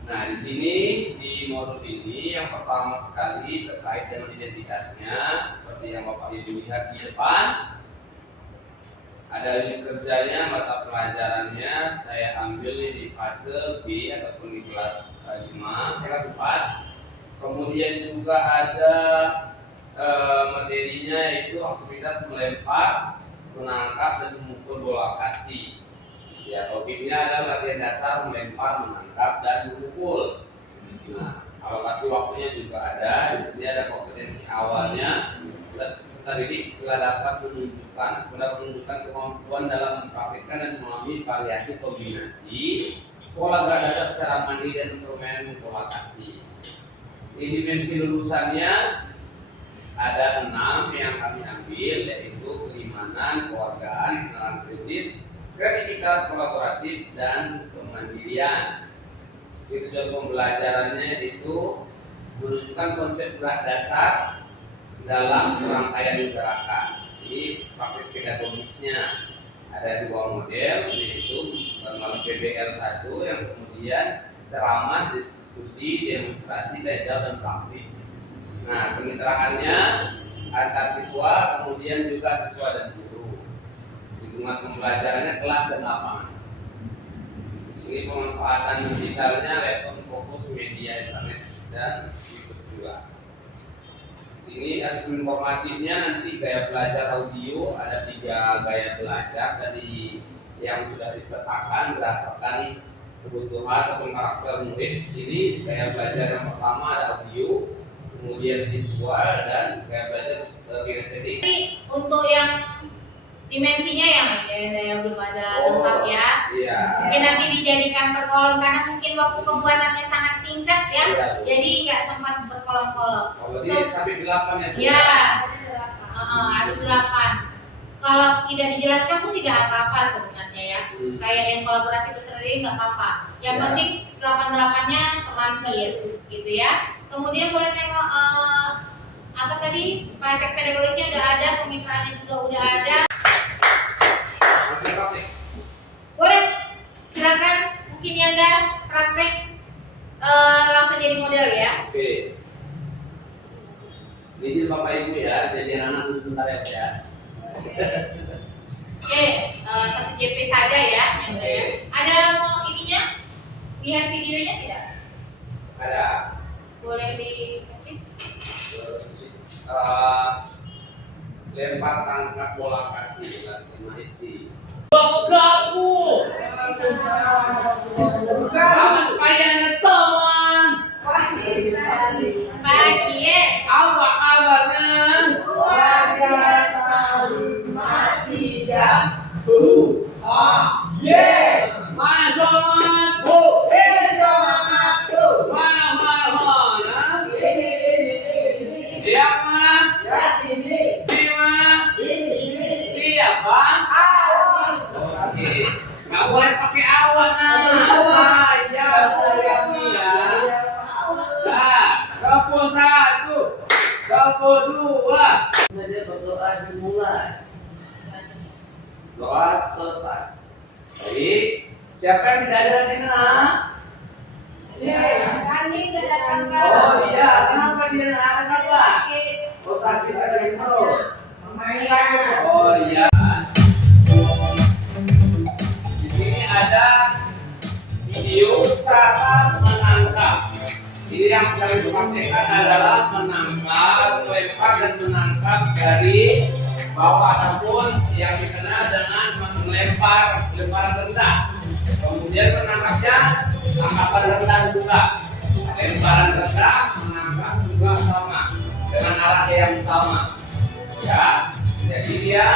Nah, di sini di modul ini yang pertama sekali terkait dengan identitasnya, seperti yang Bapak Ibu lihat di depan. Ada unit kerjanya, mata pelajarannya saya ambil di fase B ataupun di kelas 5, kelas 4. Kemudian juga ada materinya yaitu aktivitas melempar, menangkap dan memukul bola kasti. Ya, topiknya adalah latihan dasar melempar, menangkap dan memukul. Nah, alokasi waktunya juga ada. Di sini ada kompetensi awalnya. Peserta didik telah dapat menunjukkan kemampuan dalam mempraktikkan dan memahami variasi kombinasi pola beradaptasi secara mandiri dan permainan bola kasti. Di dimensi lulusannya ada 6 yang kami ambil, yaitu keimanan, kewargaan, kenalan kritis, kreativitas kolaboratif, dan kemandirian. Tujuan pembelajarannya itu menunjukkan konsep gerak dasar dalam serangkaian gerakan. Ini praktik pedagogisnya ada 2 model, yaitu melalui PBL 1 yang kemudian ceramah, diskusi, demonstrasi, jajal, dan praktik. Nah, kemitraannya antar siswa, kemudian juga siswa dan guru. Lingkungan pembelajarannya kelas dan lapangan. Di sini pemanfaatan digitalnya laptop, fokus, media internet, dan YouTube juga. Di sini asesmen formatifnya nanti gaya belajar audio, ada 3 gaya belajar dari yang sudah dipetakan berdasarkan kebutuhan ataupun karakter murid. Di sini gaya belajar yang pertama ada audio, kemudian visual, dan gaya belajar kinestetik. Jadi untuk yang dimensinya yang belum ada lengkap ya. Iya. Mungkin nanti dijadikan berkolom karena mungkin waktu pembuatannya sangat singkat ya. Iya. Jadi nggak sempat berkolom-kolom. Kalau ini sampai 8 ya. Ya. Harus 8. Kalau tidak dijelaskan pun tidak apa-apa sebenarnya ya. Kayak yang kolaboratif beserta diri nggak apa-apa. Yang penting 8-8-nya terlampir gitu ya. Kemudian boleh tengok apa tadi, praktek pedagogisnya udah ada, kemitraannya juga udah ada. Boleh, silakan. Mungkin Anda praktek langsung jadi model ya. Oke. Izin Bapak Ibu ya, jadi anak sebentar ya. Oke, 1 JP saja ya. Ada mau ininya? Lihat videonya tidak? Ada. Boleh di lempar tangkap bola kasti kelas 5 SD. Selamat pagi anak semua. pagi ya. Apa kabarnya? Luar biasa 5, 3, Mana semangat? semangat tuh. Mana? Doa selesai. Baik, siapa yang tidak ada di nak? Kami kedatangan. Oh iya, kenapa dia nak ada? Oh sakit ada di perut. Oh iya. Di sini ada video cara menangkap. Ini yang sedang dipraktekkan adalah menangkap, melempar dan menangkap dari bawah ataupun yang dikenal dengan melempar lemparan rendah. Kemudian menangkapnya angkatan rendah juga. Lemparan rendah menangkap juga sama dengan arah yang sama. Ya, jadi dia.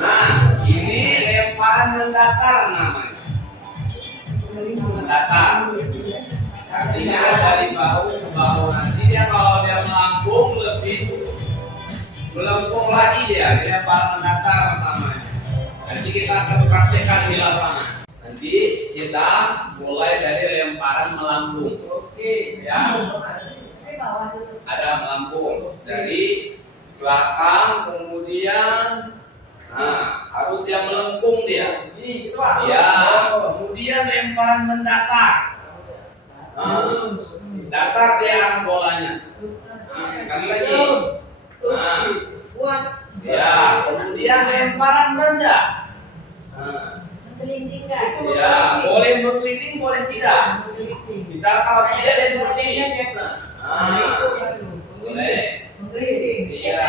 Nah, ini lemparan mendatar namanya. Mendatar. Artinya dari bahu ke bahu. Nanti dia kalau dia melambung lebih melengkung lagi dia lemparan mendatar namanya. Nanti kita akan praktekkan di lapangan. Nanti kita mulai dari lemparan melambung. Oke, ya. Ada melambung dari belakang, kemudian harus dia melengkung dia. Ya, kemudian lemparan mendatar. Datar dia arah bolanya. Sekali lagi. Ya, kemudian lemparan rendah. Melindingkan. Ya, boleh berkeliling, boleh tidak. Misal kalau tidak dia seperti ini. Boleh. Iya.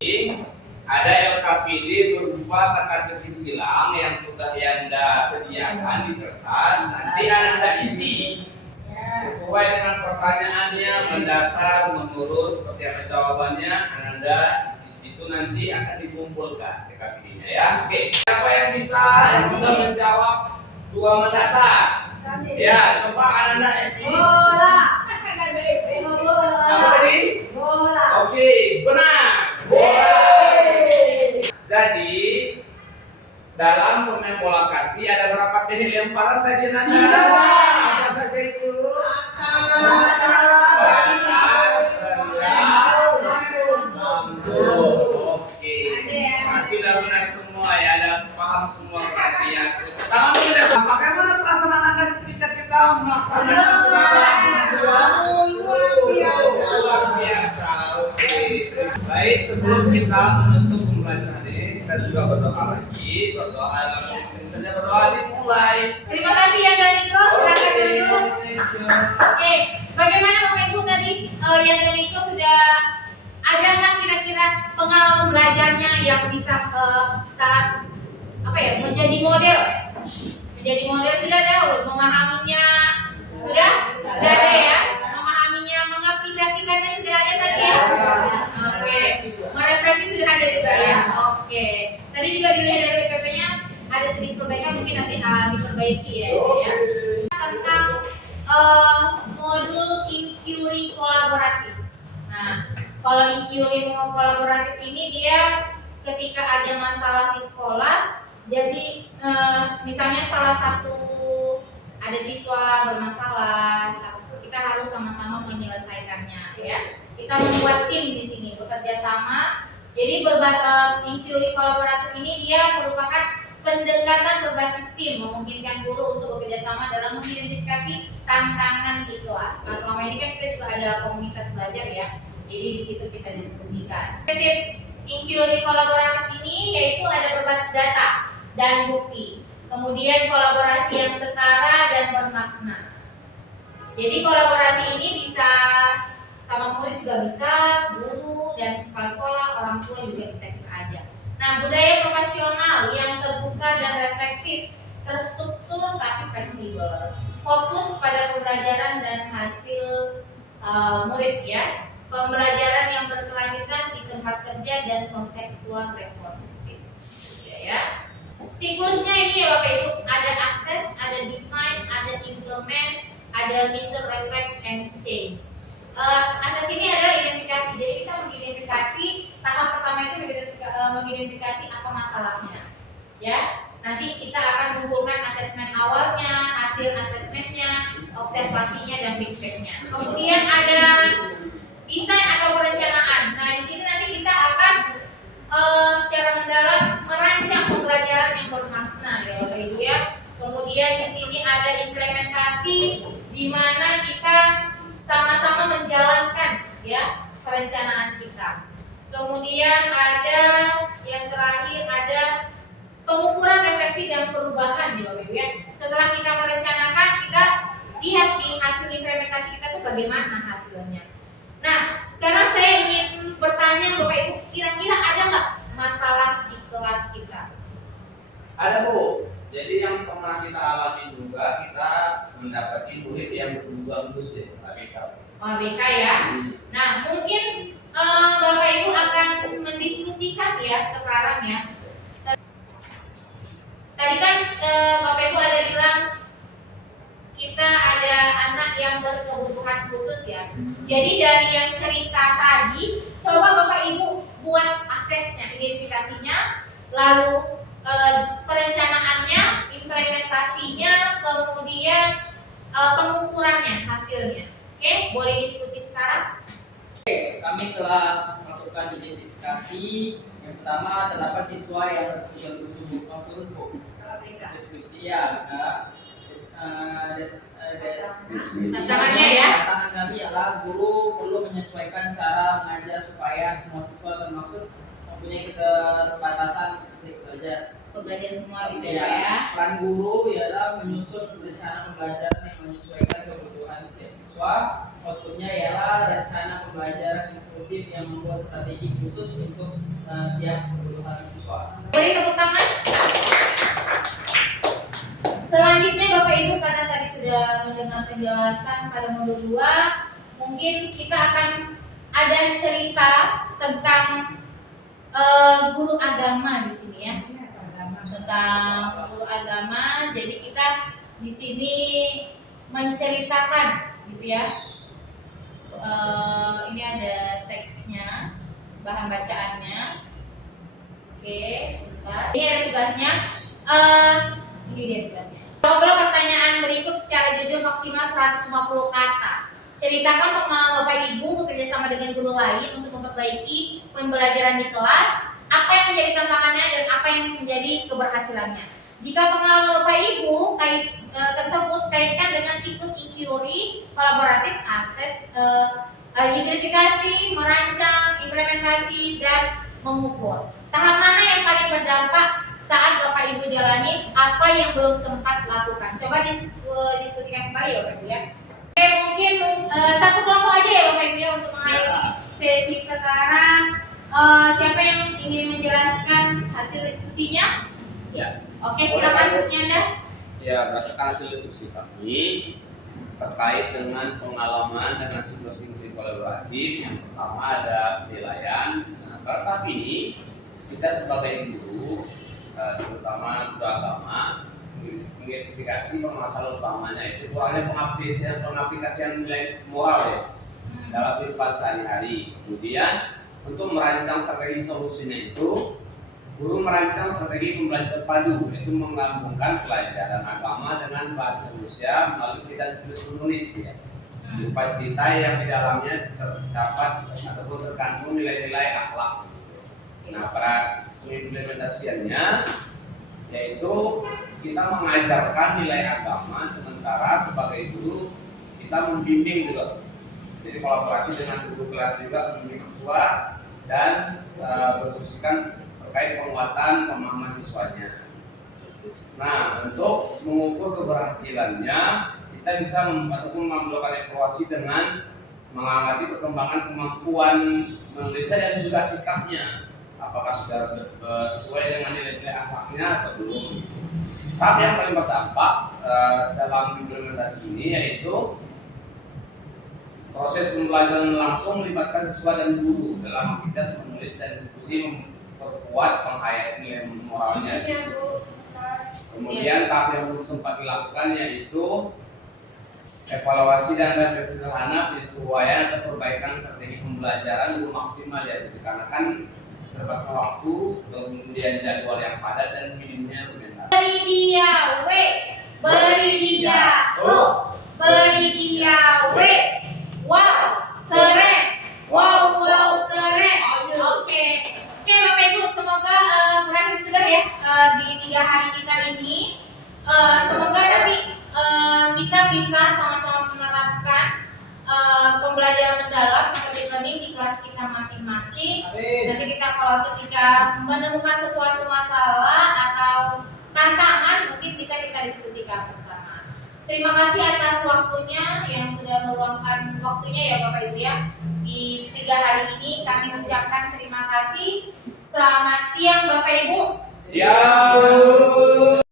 Ini ada LKPD berupa teka-teki silang yang sudah Anda sediakan di kertas. Nanti Anda isi sesuai dengan pertanyaannya, mendatar, menurut, seperti apa jawabannya. Anda isi di situ, nanti akan dikumpulkan TKPD-nya ya. Oke. Siapa yang bisa yang sudah menjawab dua mendatar? Ya, coba Anda Epi. Bola. Apa tadi? Bola. Oke, benar. Bola. Jadi dalam permain bola kasti ada berapa teknik lemparan tadi nanti? Apa saja itu? Oke. Berarti udah benar semua ya, ada paham semua berarti ya. Sama tidak? Bagaimana perasaan Anda ketika kita melaksanakan luar biasa. Oke. Baik, sebelum kita menutup pembelajaran ini, kita juga berdoa lagi. Berdoa saja berdoa dimulai. Terima kasih ya Daniko, silakan dulu. Oke, bagaimana Bapak Ibu tadi yang Daniko sudah ada nggak kira-kira pengalaman belajarnya yang bisa sangat menjadi model? Menjadi model sudah ada, memahaminya sudah ada ya, memahaminya, mengaplikasikannya sudah ada tadi ya. Oke, merefleksi sudah ada juga ya. Oke, tadi juga dilihat dari PP-nya ada sedikit perbaikan, mungkin nanti diperbaiki ya. Tentang modul inquiry kolaboratif. Nah, kalau inquiry kolaboratif ini dia ketika ada masalah di sekolah, jadi misalnya salah satu ada siswa bermasalah, kita harus sama-sama menyelesaikannya ya. Kita membuat tim di sini bekerja sama. Jadi inquiry kolaboratif ini dia merupakan pendekatan berbasis tim, memungkinkan guru untuk bekerja sama dalam mengidentifikasi tantangan di kelas. Nah, selama ini kan kita juga ada komunitas belajar ya. Jadi di situ kita diskusikan. Prinsip inquiry kolaboratif ini yaitu ada berbasis data dan bukti. Kemudian kolaborasi yang setara dan bermakna. Jadi kolaborasi ini bisa sama murid juga bisa, guru dan kepala sekolah, orang tua juga bisa kita ajak. Nah, budaya profesional yang terbuka dan reflektif, terstruktur tapi fleksibel, fokus pada pembelajaran dan hasil murid ya, pembelajaran yang berkelanjutan di tempat kerja dan kontekstual refleksif, ya. Siklusnya ini ya Bapak Ibu, ada akses, ada desain, ada implement, ada measure, reflect, and change. Akses ini adalah identifikasi. Jadi kita mengidentifikasi, tahap pertama itu mengidentifikasi apa masalahnya. Ya, nanti kita akan mengumpulkan asesmen awalnya, hasil asesmennya, observasinya dan feedbacknya. Kemudian ada desain atau perencanaan. Nah, di sini nanti kita akan secara mendalam merancang pembelajaran yang bermakna ya Bapak Ibu ya. Kemudian di sini ada implementasi di mana kita sama-sama menjalankan ya perencanaan kita. Kemudian ada yang terakhir ada pengukuran refleksi dan perubahan ya Bapak Ibu ya. Setelah kita merencanakan, kita lihat nih hasil implementasi kita tuh bagaimana hasilnya. Nah, sekarang saya ingin bertanya Bapak Ibu, kira-kira ada nggak masalah di kelas kita? Ada Bu. Jadi yang pernah kita alami juga, kita mendapati murid yang berubah terus ya, ABK. ABK ya. Nah, mungkin Bapak Ibu akan mendiskusikan ya sekarang ya. Tadi kan Bapak Ibu ada bilang kita ada anak yang berkebutuhan khusus ya. Jadi dari yang cerita tadi, coba Bapak Ibu buat aksesnya, identifikasinya, lalu perencanaannya, implementasinya, kemudian pengukurannya, hasilnya. Oke, boleh diskusi sekarang? Kami telah melakukan identifikasi. Yang pertama terdapat siswa yang berkebutuhan khusus deskripsi ya, Tantangannya ya. Tantangan kami adalah guru perlu menyesuaikan cara mengajar supaya semua siswa termasuk mempunyai keterbatasan fisik belajar. Belajar semua gitu Ya, ya. peran guru ialah menyusun rencana pembelajaran yang menyesuaikan kebutuhan setiap siswa. Outputnya ialah rencana pembelajaran inklusif yang membuat strategi khusus untuk tiap kebutuhan siswa. Beri tepuk tangan. Selanjutnya Bapak Ibu, karena tadi sudah mendengar penjelasan pada modul 2, mungkin kita akan ada cerita tentang guru agama di sini ya. Tentang guru agama, jadi kita di sini menceritakan gitu ya. Ini ada teksnya, bahan bacaannya. Oke, bentar. Ini ada tugasnya. Ini dia tugasnya. Jawablah pertanyaan berikut secara jujur maksimal 150 kata. Ceritakan pengalaman Bapak Ibu bekerja sama dengan guru lain untuk memperbaiki pembelajaran di kelas. Apa yang menjadi tantangannya dan apa yang menjadi keberhasilannya. Jika pengalaman Bapak Ibu tersebut kaitkan dengan siklus inquiry, kolaboratif, akses, identifikasi, merancang, implementasi, dan mengukur. Tahap mana yang paling berdampak saat Bapak Ibu jalani, apa yang belum sempat lakukan? Coba diskusikan kembali ya Bapak Ibu ya. Oke, mungkin satu kelompok aja ya Bapak Ibu ya untuk mengakhiri sesi sekarang. Siapa yang ingin menjelaskan hasil diskusinya? Ya. Oke, silakan Gus Nyanda. Ya, berdasarkan hasil diskusi kami terkait dengan pengalaman dengan siklus inquiry kolaboratif, yang pertama ada penilaian. Nah, pada tahap ini kita sebagai guru, terutama guru agama, mengidentifikasi permasalahan utamanya itu kurangnya pengaplikasian nilai moral ya dalam kehidupan sehari-hari. Kemudian untuk merancang strategi solusinya itu, guru merancang strategi pembelajaran terpadu, yaitu menggabungkan pelajaran agama dengan bahasa Indonesia melalui kita tulis menulis ya. Berupa cerita yang di dalamnya terdapat ataupun terkandung nilai-nilai akhlak. Nah, pada implementasiannya yaitu kita mengajarkan nilai agama, sementara sebagai guru kita membimbing juga. Jadi kolaborasi dengan guru kelas juga membimbing siswa dan berdiskusikan terkait penguatan pemahaman siswanya. Nah, untuk mengukur keberhasilannya, kita bisa ataupun melakukan evaluasi dengan mengamati perkembangan kemampuan menulis dan juga sikapnya. Apakah sudah sesuai dengan nilai-nilai akhlaknya atau belum. Tahap yang paling berdampak dalam implementasi ini yaitu proses pembelajaran langsung melibatkan siswa dan guru dalam aktivitas menulis dan diskusi memperkuat penghayatan nilai moralnya. Kemudian tahap yang belum sempat dilakukan yaitu evaluasi dan refleksi sederhana penyesuaian atau perbaikan strategi pembelajaran belum maksimal ya, dikarenakan terbatas waktu, kemudian jadwal yang padat dan minimnya argumentasi. Beri dia W, beri dia O, beri dia W. Wow, keren. Wow, keren. Oke, Bapak Ibu, masing-masing. Amin. Nanti kita kalau ketika menemukan sesuatu masalah atau tantangan mungkin bisa kita diskusikan bersama. Terima kasih atas waktunya yang sudah meluangkan waktunya ya Bapak Ibu ya. Di 3 hari ini kami ucapkan terima kasih. Selamat siang Bapak Ibu. Siap.